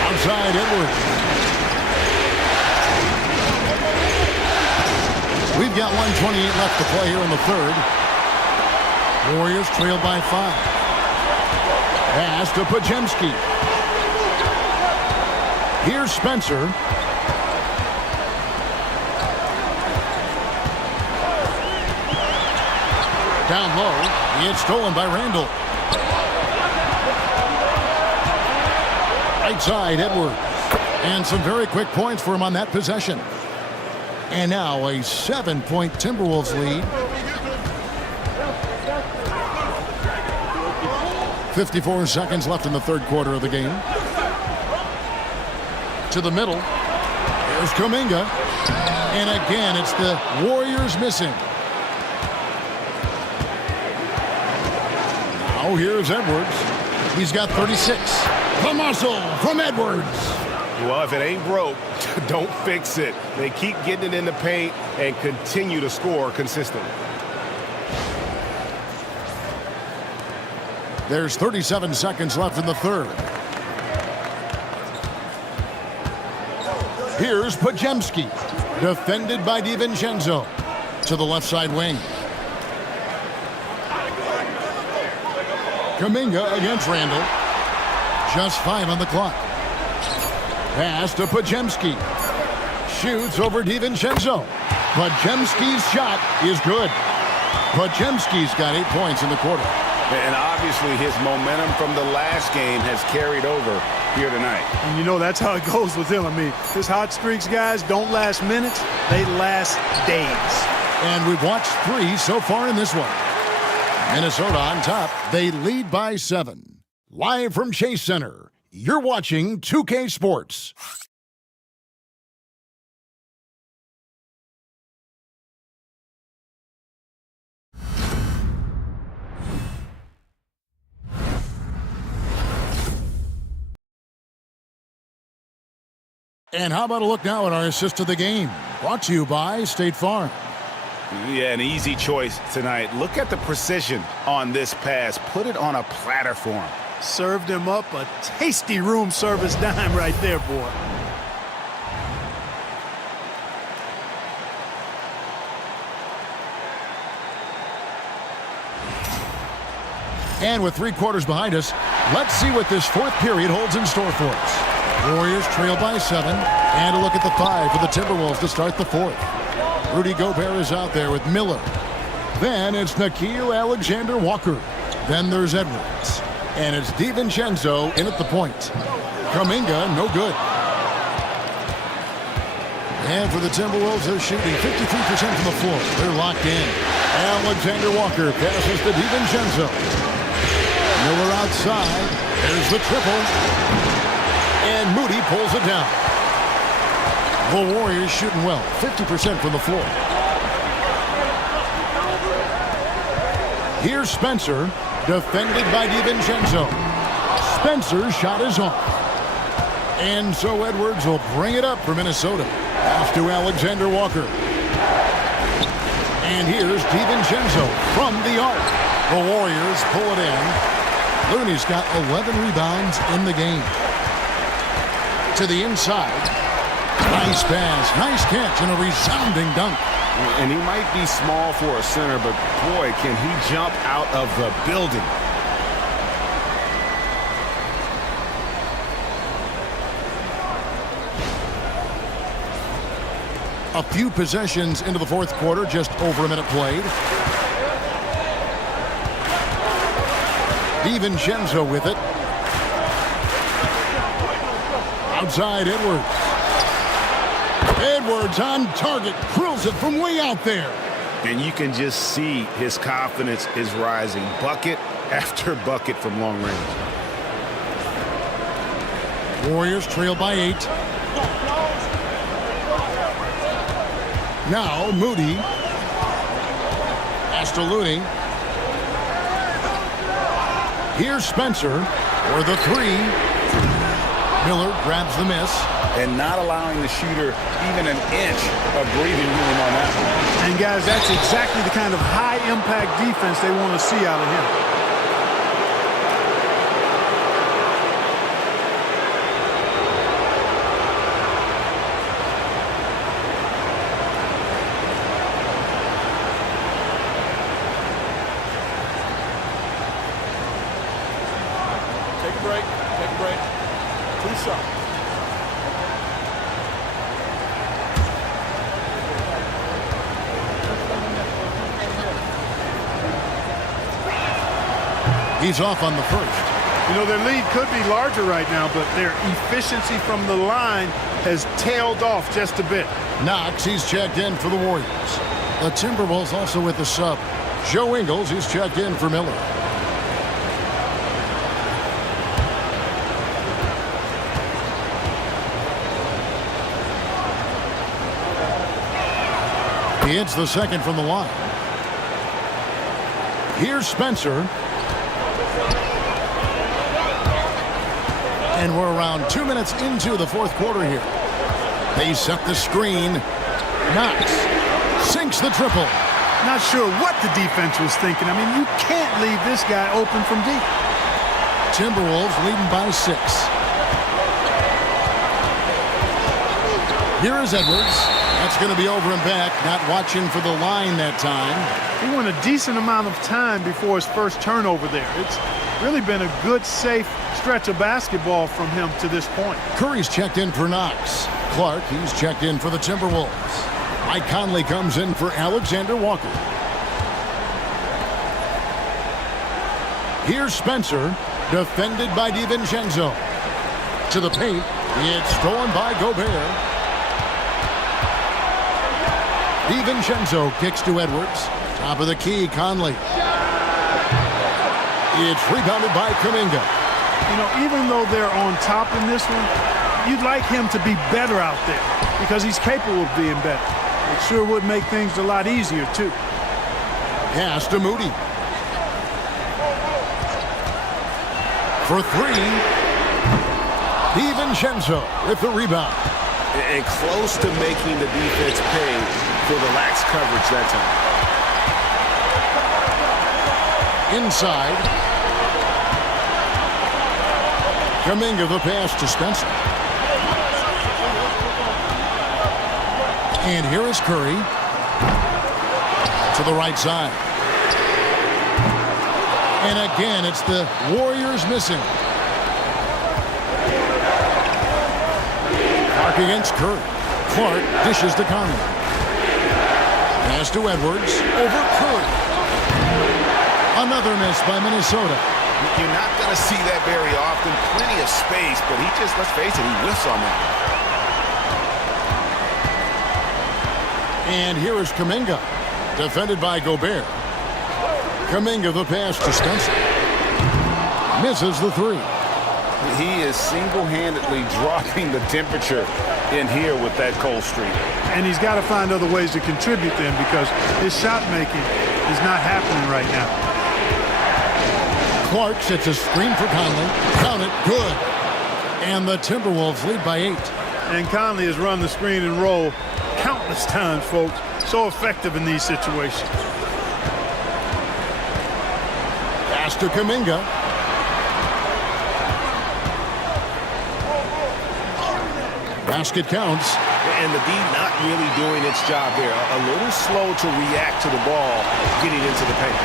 Outside Edwards. We've got 1:28 left to play here in the third. Warriors trail by 5. Pass to Podziemski. Here's Spencer. Down low. It's stolen by Randle. Right side, Edwards. And some very quick points for him on that possession. And now a 7-point Timberwolves lead. 54 seconds left in the third quarter of the game. To the middle. There's Kuminga. And again, it's the Warriors missing. Now here's Edwards. He's got 36. The muscle from Edwards. Well, if it ain't broke, don't fix it. They keep getting it in the paint and continue to score consistently. There's 37 seconds left in the third. Here's Podziemski, defended by DiVincenzo. To the left side wing. Kuminga against Randle. Just 5 on the clock. Pass to Podziemski. Shoots over DiVincenzo. Podziemski's shot is good. Podziemski's got 8 points in the quarter. And obviously his momentum from the last game has carried over here tonight. And you know that's how it goes with him. I mean, his hot streaks, guys, don't last minutes. They last days. And we've watched 3 so far in this one. Minnesota on top. They lead by 7. Live from Chase Center, you're watching 2K Sports. And how about a look now at our assist of the game? Brought to you by State Farm. Yeah, an easy choice tonight. Look at the precision on this pass. Put it on a platter for him. Served him up a tasty room service dime right there, boy. And with 3 quarters behind us, let's see what this fourth period holds in store for us. Warriors trail by 7. And a look at the 5 for the Timberwolves to start the fourth. Rudy Gobert is out there with Miller. Then it's Nickeil Alexander-Walker. Then there's Edwards. And it's DiVincenzo in at the point. Kuminga, no good. And for the Timberwolves, they're shooting 53% from the floor. They're locked in. Alexander-Walker passes to DiVincenzo. Miller outside. There's the triple. And Moody pulls it down. The Warriors shooting well, 50% from the floor. Here's Spencer, defended by DiVincenzo. Spencer's shot is off. And so Edwards will bring it up for Minnesota. Off to Alexander-Walker. And here's DiVincenzo from the arc. The Warriors pull it in. Looney's got 11 rebounds in the game. To the inside. Nice pass, nice catch, and a resounding dunk. And he might be small for a center, but boy, can he jump out of the building. A few possessions into the fourth quarter, just over a minute played. DiVincenzo with it. Outside Edwards. Edwards on target. Drills it from way out there. And you can just see his confidence is rising. Bucket after bucket from long range. Warriors trail by 8. Now Moody. Looney. Here's Spencer for the 3. Miller grabs the miss. And not allowing the shooter even an inch of breathing room on that one. And guys, that's exactly the kind of high-impact defense they want to see out of him. He's off on the first. You know, their lead could be larger right now, but their efficiency from the line has tailed off just a bit. Knox, he's checked in for the Warriors. The Timberwolves also with the sub. Joe Ingles, he's checked in for Miller. He hits the second from the line. Here's Spencer. And we're around 2 minutes into the fourth quarter here. They set the screen. Knox sinks the triple. Not sure what the defense was thinking. I mean, you can't leave this guy open from deep. Timberwolves leading by 6. Here is Edwards. That's going to be over and back. Not watching for the line that time. He went a decent amount of time before his first turnover there. It's really been a good, safe stretch of basketball from him to this point. Curry's checked in for Knox. Clark, he's checked in for the Timberwolves. Mike Conley comes in for Alexander Walker. Here's Spencer, defended by DiVincenzo. To the paint, it's stolen by Gobert. DiVincenzo kicks to Edwards. Top of the key, Conley. It's rebounded by Kuminga. You know, even though they're on top in this one, you'd like him to be better out there because he's capable of being better. It sure would make things a lot easier, too. Pass to Moody. For 3. DiVincenzo with the rebound. And close to making the defense pay for the lax coverage that time. Inside. Kuminga the pass to Spencer. And here is Curry. To the right side. And again, it's the Warriors missing. Clark against Curry. Clark dishes to Conley. Pass to Edwards. Over Curry. Another miss by Minnesota. You're not going to see that very often. Plenty of space, but he just, let's face it, he whiffs on that. And here is Kuminga, defended by Gobert. Kuminga the pass to Spencer. Misses the 3. He is single-handedly dropping the temperature in here with that cold streak. And he's got to find other ways to contribute then because his shot making is not happening right now. Clark sets a screen for Conley. Count it. Good. And the Timberwolves lead by 8. And Conley has run the screen and roll countless times, folks. So effective in these situations. Pass to Kuminga. Basket counts. And the D not really doing its job there. A little slow to react to the ball getting into the paint.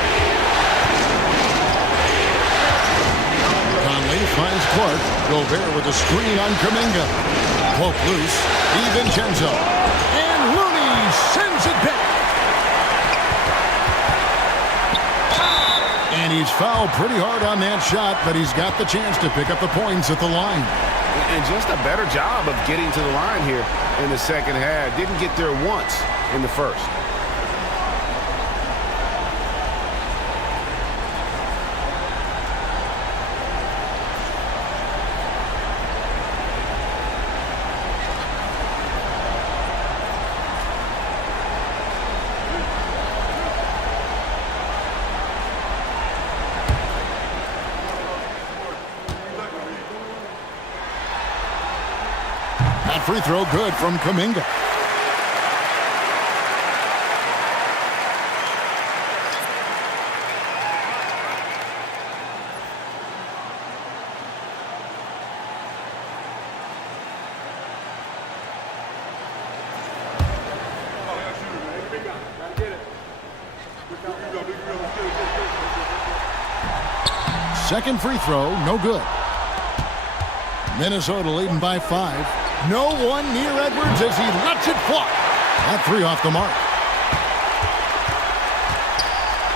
Conley finds Clark. Gobert with a screen on Kuminga. Poke loose. DiVincenzo. And Looney sends it back. And he's fouled pretty hard on that shot, but he's got the chance to pick up the points at the line. And just a better job of getting to the line here in the second half. Didn't get there once in the first. That free throw good from Kuminga. Second free throw, no good. Minnesota leading by 5. No one near Edwards as he lets it fly. That three off the mark.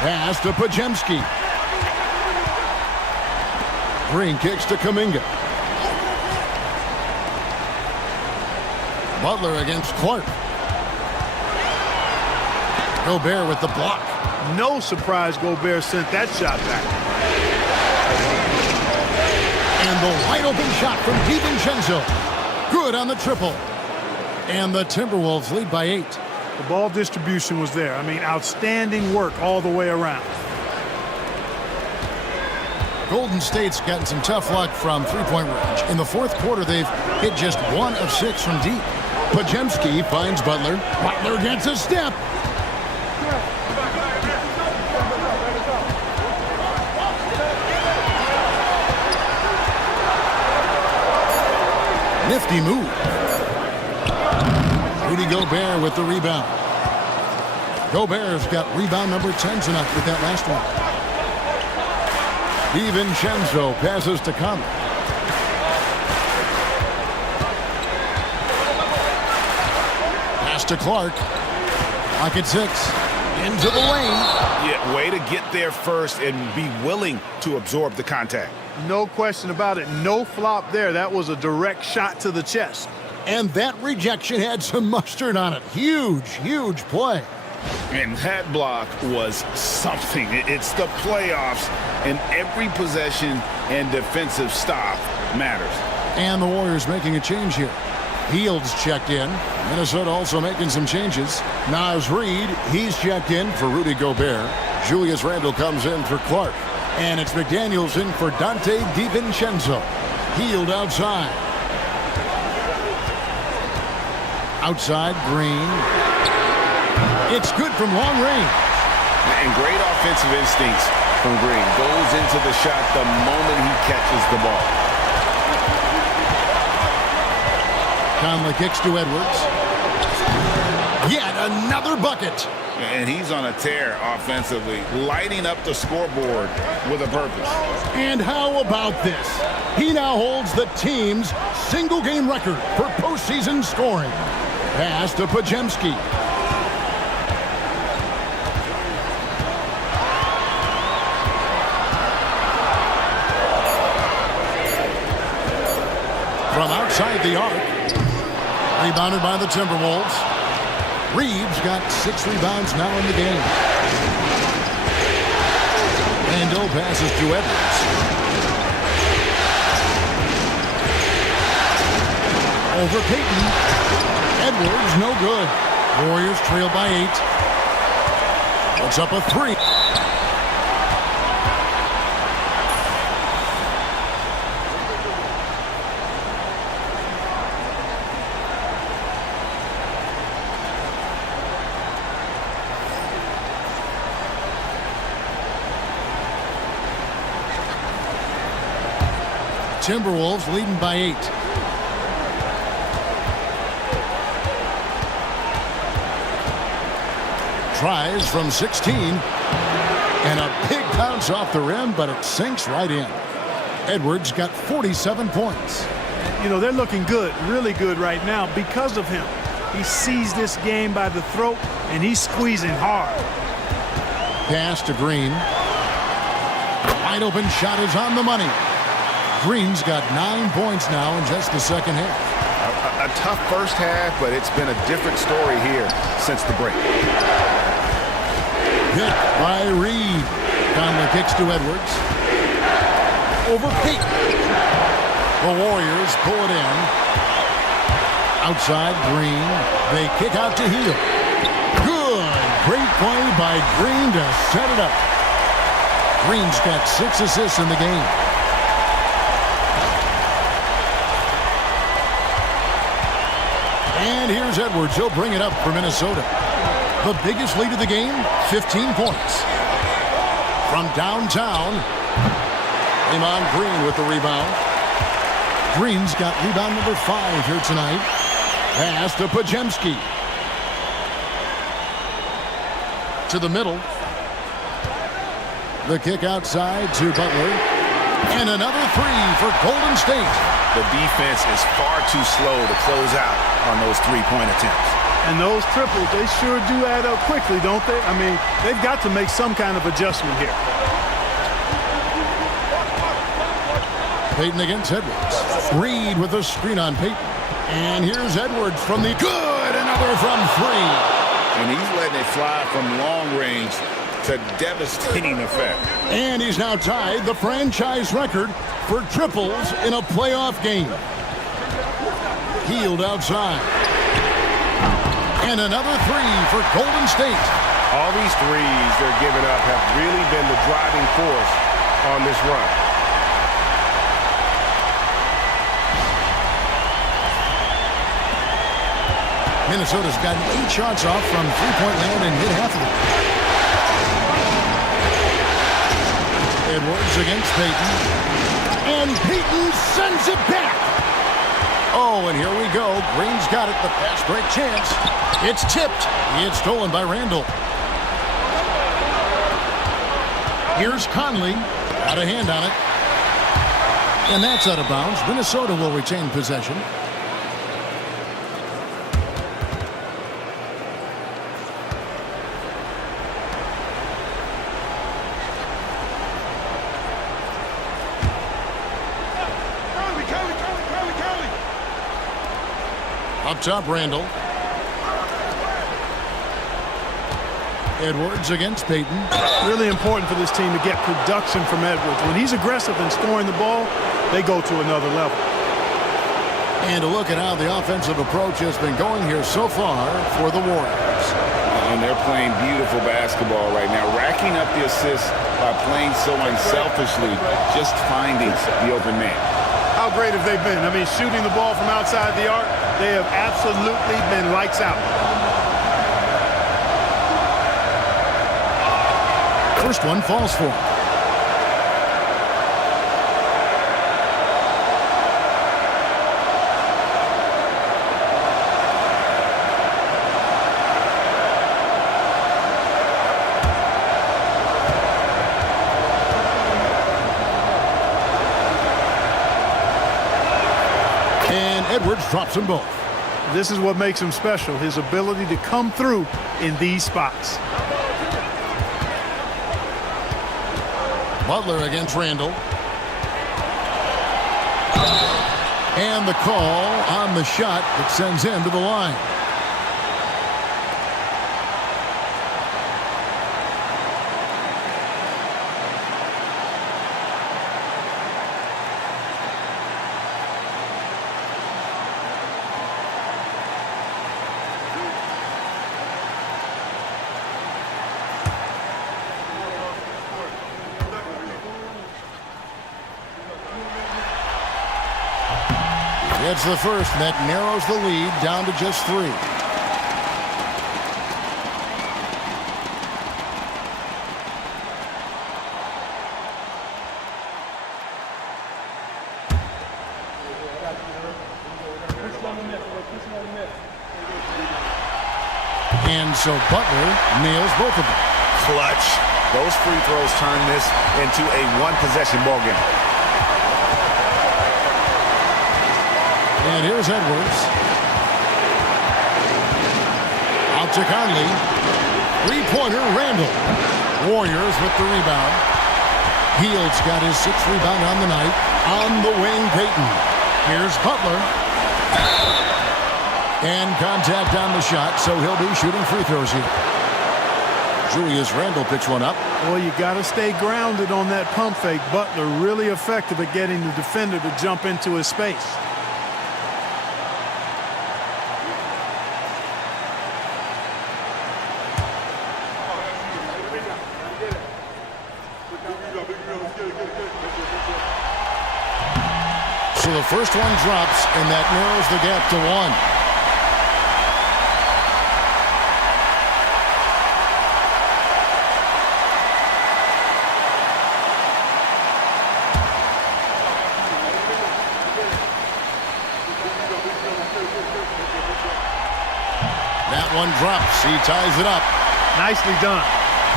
Pass to Pajemski. Green kicks to Kuminga. Butler against Clark. Gobert with the block. No surprise Gobert sent that shot back. And the wide open shot from DiVincenzo. Good on the triple. And the Timberwolves lead by 8. The ball distribution was there. I mean, outstanding work all the way around. Golden State's gotten some tough luck from three-point range. In the fourth quarter, they've hit just 1 of 6 from deep. Pajemski finds Butler. Butler gets a step. Nifty move. Rudy Gobert with the rebound. Gobert's got rebound number 10 tonight with that last one. DiVincenzo passes to Conley. Pass to Clark. Lock at 6. Into the lane. Yeah, way to get there first and be willing to absorb the contact. No question about it. No flop there. That was a direct shot to the chest. And that rejection had some mustard on it. Huge, huge play. And that block was something. It's the playoffs, and every possession and defensive stop matters. And the Warriors making a change here. Fields checked in. Minnesota also making some changes. Naz Reid, he's checked in for Rudy Gobert. Julius Randle comes in for Clark. And it's McDaniels in for Dante DiVincenzo. Hield outside. Outside, Green. It's good from long range. And great offensive instincts from Green. Goes into the shot the moment he catches the ball. Conley kicks to Edwards. Yet another bucket. And he's on a tear offensively, lighting up the scoreboard with a purpose. And how about this? He now holds the team's single-game record for postseason scoring. Pass to Pajemski. From outside the arc. Rebounded by the Timberwolves. Reeves got 6 rebounds now in the game. Randle passes to Edwards. Over Payton. Edwards, no good. Warriors trail by 8. Puts up a 3. Timberwolves leading by 8. Tries from 16. And a big bounce off the rim, but it sinks right in. Edwards got 47 points. You know, they're looking good, really good right now because of him. He sees this game by the throat, and he's squeezing hard. Pass to Green. Wide open shot is on the money. Green's got 9 points now in just the second half. A tough first half, but it's been a different story here since the break. Hit by Reed. Conley kicks to Edwards. Over Payton. The Warriors pull it in. Outside Green. They kick out to Hield. Good. Great play by Green to set it up. Green's got 6 assists in the game. And here's Edwards. He'll bring it up for Minnesota. The biggest lead of the game, 15 points. From downtown, Draymond Green with the rebound. Green's got rebound number 5 here tonight. Pass to Podziemski. To the middle. The kick outside to Butler. And another 3 for Golden State. The defense is far too slow to close out on those three-point attempts. And those triples, they sure do add up quickly, don't they? I mean, they've got to make some kind of adjustment here. Payton against Edwards. Reed with a screen on Payton. And here's Edwards from the good. Another from 3. And he's letting it fly from long range to devastating effect. And he's now tied the franchise record for triples in a playoff game. Hield outside. And another 3 for Golden State. All these threes they're giving up have really been the driving force on this run. Minnesota's gotten 8 shots off from three-point land and hit half of them. Edwards against Payton. And Payton sends it back. Oh, and here we go. Green's got it. The fast break chance. It's tipped. It's stolen by Randall. Here's Conley. Got a hand on it. And that's out of bounds. Minnesota will retain possession. Up top, Randall. Edwards against Payton. Really important for this team to get production from Edwards. When he's aggressive and scoring the ball, they go to another level. And a look at how the offensive approach has been going here so far for the Warriors. And they're playing beautiful basketball right now, racking up the assists by playing so unselfishly, just finding the open man. How great have they been? I mean, shooting the ball from outside the arc, they have absolutely been lights out. First one falls for him. And Edwards drops them both. This is what makes him special, his ability to come through in these spots. Butler against Randall. And the call on the shot that sends him to the line. It's the first, and that narrows the lead down to just 3. And so Butler nails both of them. Clutch. Those free throws turn this into a one-possession ball game. And here's Edwards. Out to Conley. Three-pointer, Randall. Warriors with the rebound. Hield's got his 6th rebound on the night. On the wing, Payton. Here's Butler. And contact on the shot, so he'll be shooting free throws here. Julius Randle picks one up. Well, you got to stay grounded on that pump fake. Butler really effective at getting the defender to jump into his space. So the first one drops, and that narrows the gap to 1. That one drops. He ties it up. Nicely done.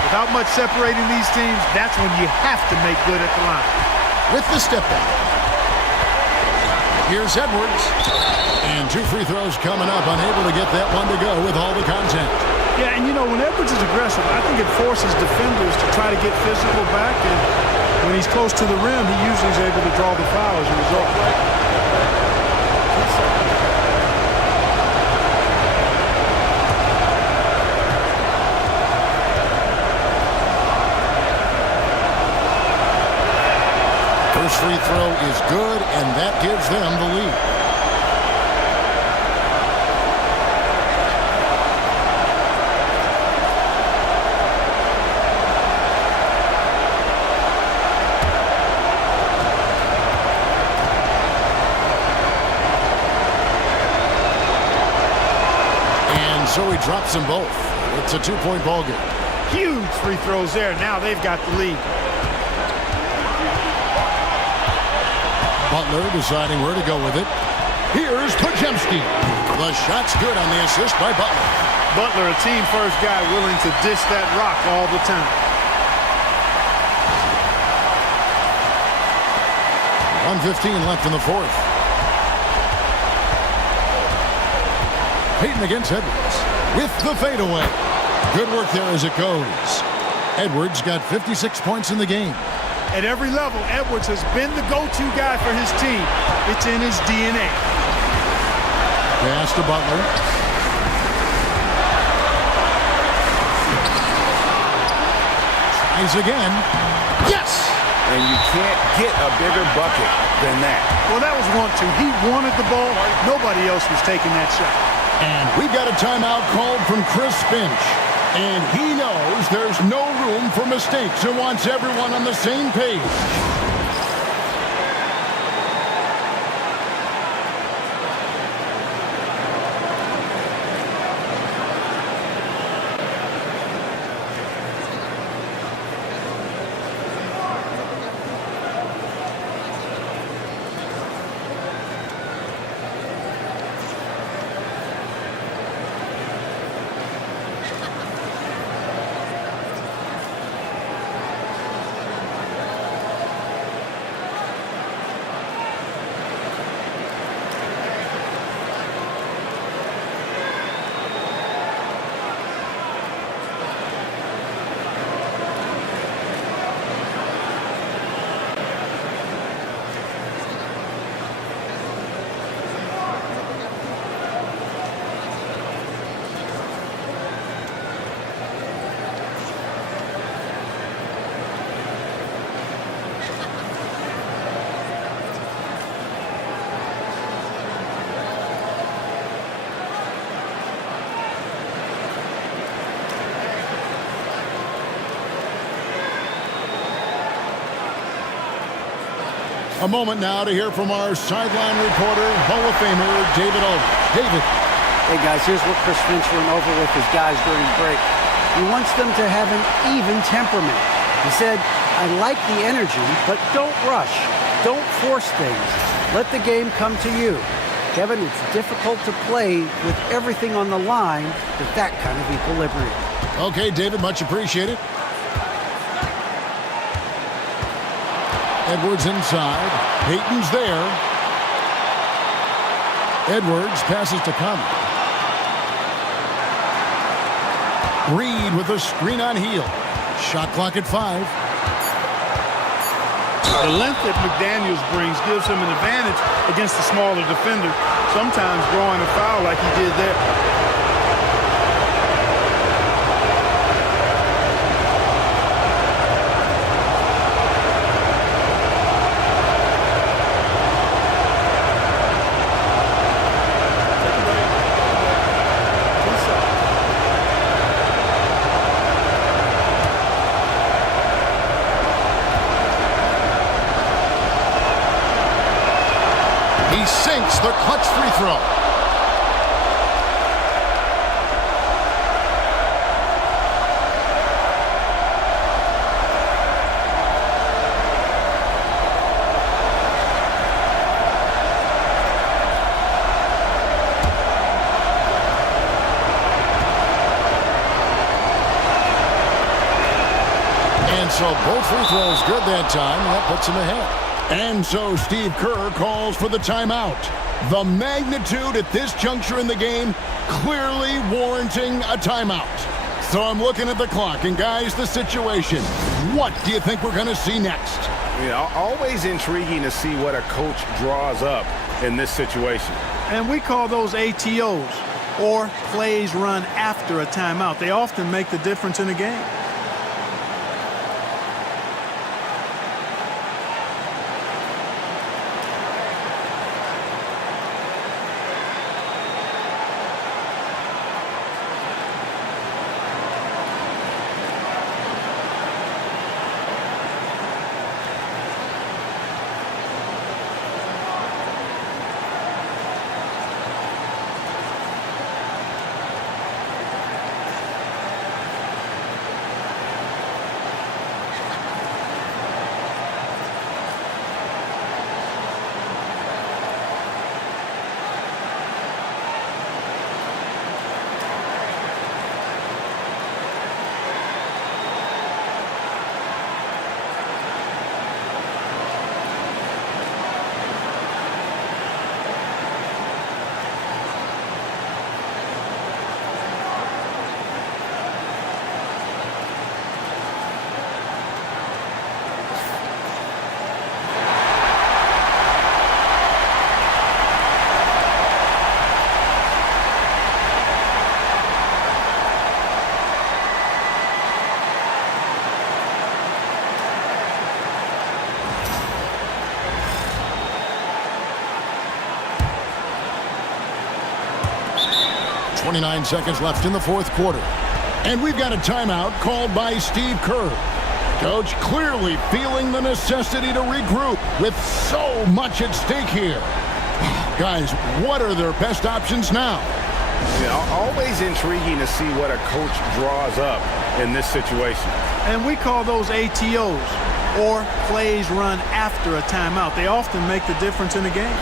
Without much separating these teams, that's when you have to make good at the line. With the step back. Here's Edwards. And 2 free throws coming up. Unable to get that one to go with all the contact. Yeah, and you know, when Edwards is aggressive, I think it forces defenders to try to get physical back. And when he's close to the rim, he usually is able to draw the foul as a result. First free throw is good, and that gives them the lead. And so he drops them both. It's a 2-point ball game. Huge free throws there. Now they've got the lead. Butler deciding where to go with it. Here's Podziemski. The shot's good on the assist by Butler. Butler, a team-first guy willing to dish that rock all the time. 1:15 left in the fourth. Payton against Edwards with the fadeaway. Good work there as it goes. Edwards got 56 points in the game. At every level, Edwards has been the go-to guy for his team. It's in his DNA. Pass to Butler. Tries again. Yes! And you can't get a bigger bucket than that. Well, that was 1-2. He wanted the ball. Nobody else was taking that shot. And we've got a timeout called from Chris Finch. And he knows there's no room for mistakes and wants everyone on the same page. A moment now to hear from our sideline reporter, Hall of Famer David Aldridge. David. Hey, guys, here's what Chris Finch went over with his guys during the break. He wants them to have an even temperament. He said, I like the energy, but don't rush. Don't force things. Let the game come to you. Kevin, it's difficult to play with everything on the line with that kind of equilibrium. Okay, David, much appreciated. Edwards inside. Payton's there. Edwards passes to Conley. Reed with a screen on Hield. Shot clock at 5. The length that McDaniels brings gives him an advantage against the smaller defender, sometimes drawing a foul like he did there. He sinks the clutch free throw. And so both free throws good that time, and that puts him ahead. And so Steve Kerr calls for the timeout. The magnitude at this juncture in the game clearly warranting a timeout. So I'm looking at the clock, and guys, the situation. What do you think we're going to see next? Yeah, always intriguing to see what a coach draws up in this situation. And we call those ATOs, or plays run after a timeout. They often make the difference in a game. .29 seconds left in the fourth quarter. And we've got a timeout called by Steve Kerr. Coach clearly feeling the necessity to regroup with so much at stake here. Guys, what are their best options now? Always intriguing to see what a coach draws up in this situation. And we call those ATOs, or plays run after a timeout. They often make the difference in a game.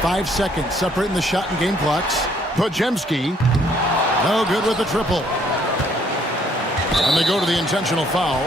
.5 seconds separating the shot and game clocks. Podziemski, no good with the triple. And they go to the intentional foul.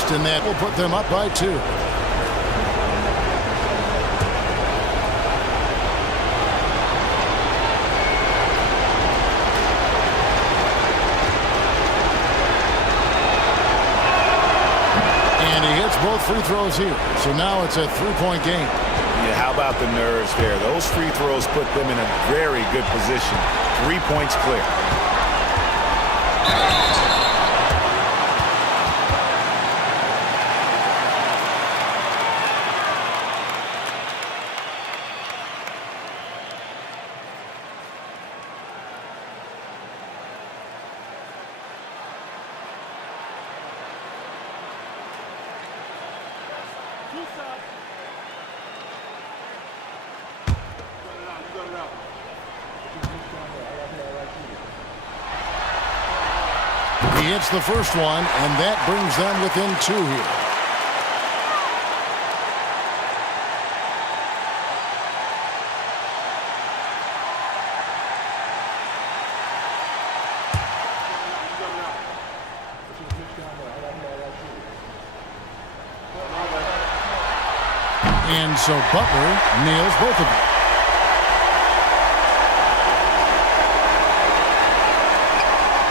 missed, and that will put them up by 2. And he hits both free throws here. So now it's a 3-point game. Yeah, how about the nerves there? Those free throws put them in a very good position. 3 points clear. He hits the first one, and that brings them within 2 here. And so Butler nails both of them.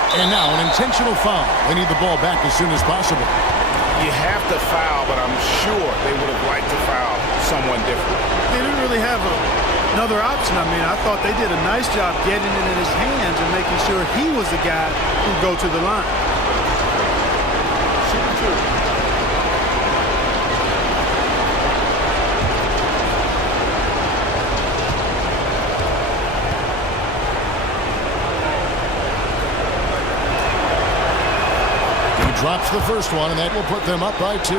And now an intentional foul. They need the ball back as soon as possible. You have to foul, but I'm sure they would have liked to foul someone different. They didn't really have another option. I mean, I thought they did a nice job getting it in his hands and making sure he was the guy who'd go to the line. Shooting 2. Drops the first one, and that will put them up by 2.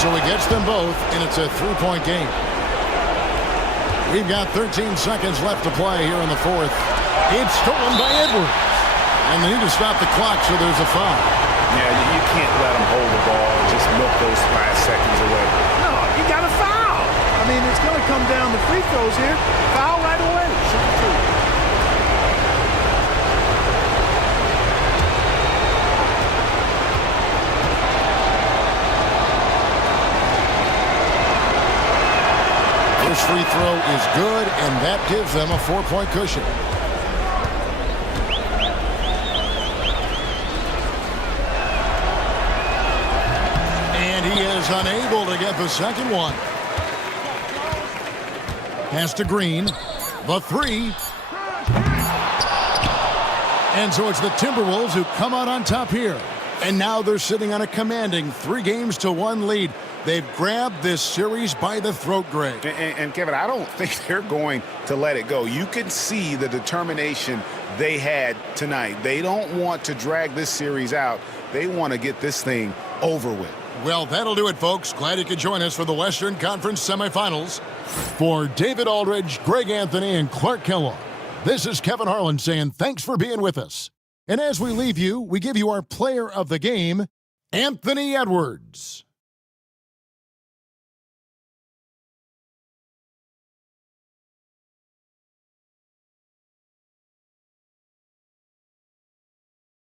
So he gets them both, and it's a 3-point game. We've got 13 seconds left to play here in the 4th. It's stolen by Edwards. And they need to stop the clock, so there's a foul. Yeah, you can't let them hold the ball and just milk those last seconds away. No, you got to foul. I mean, it's going to come down to free throws here. Foul right away. First free throw is good, and that gives them a 4-point cushion. And he is unable to get the second one. Pass to Green. The 3. And so it's the Timberwolves who come out on top here. And now they're sitting on a commanding 3-1 lead. They've grabbed this series by the throat, Greg. And Kevin, I don't think they're going to let it go. You can see the determination they had tonight. They don't want to drag this series out. They want to get this thing over with. Well, that'll do it, folks. Glad you could join us for the Western Conference semifinals. For David Aldridge, Greg Anthony, and Clark Kellogg, this is Kevin Harlan saying thanks for being with us. And as we leave you, we give you our player of the game, Anthony Edwards.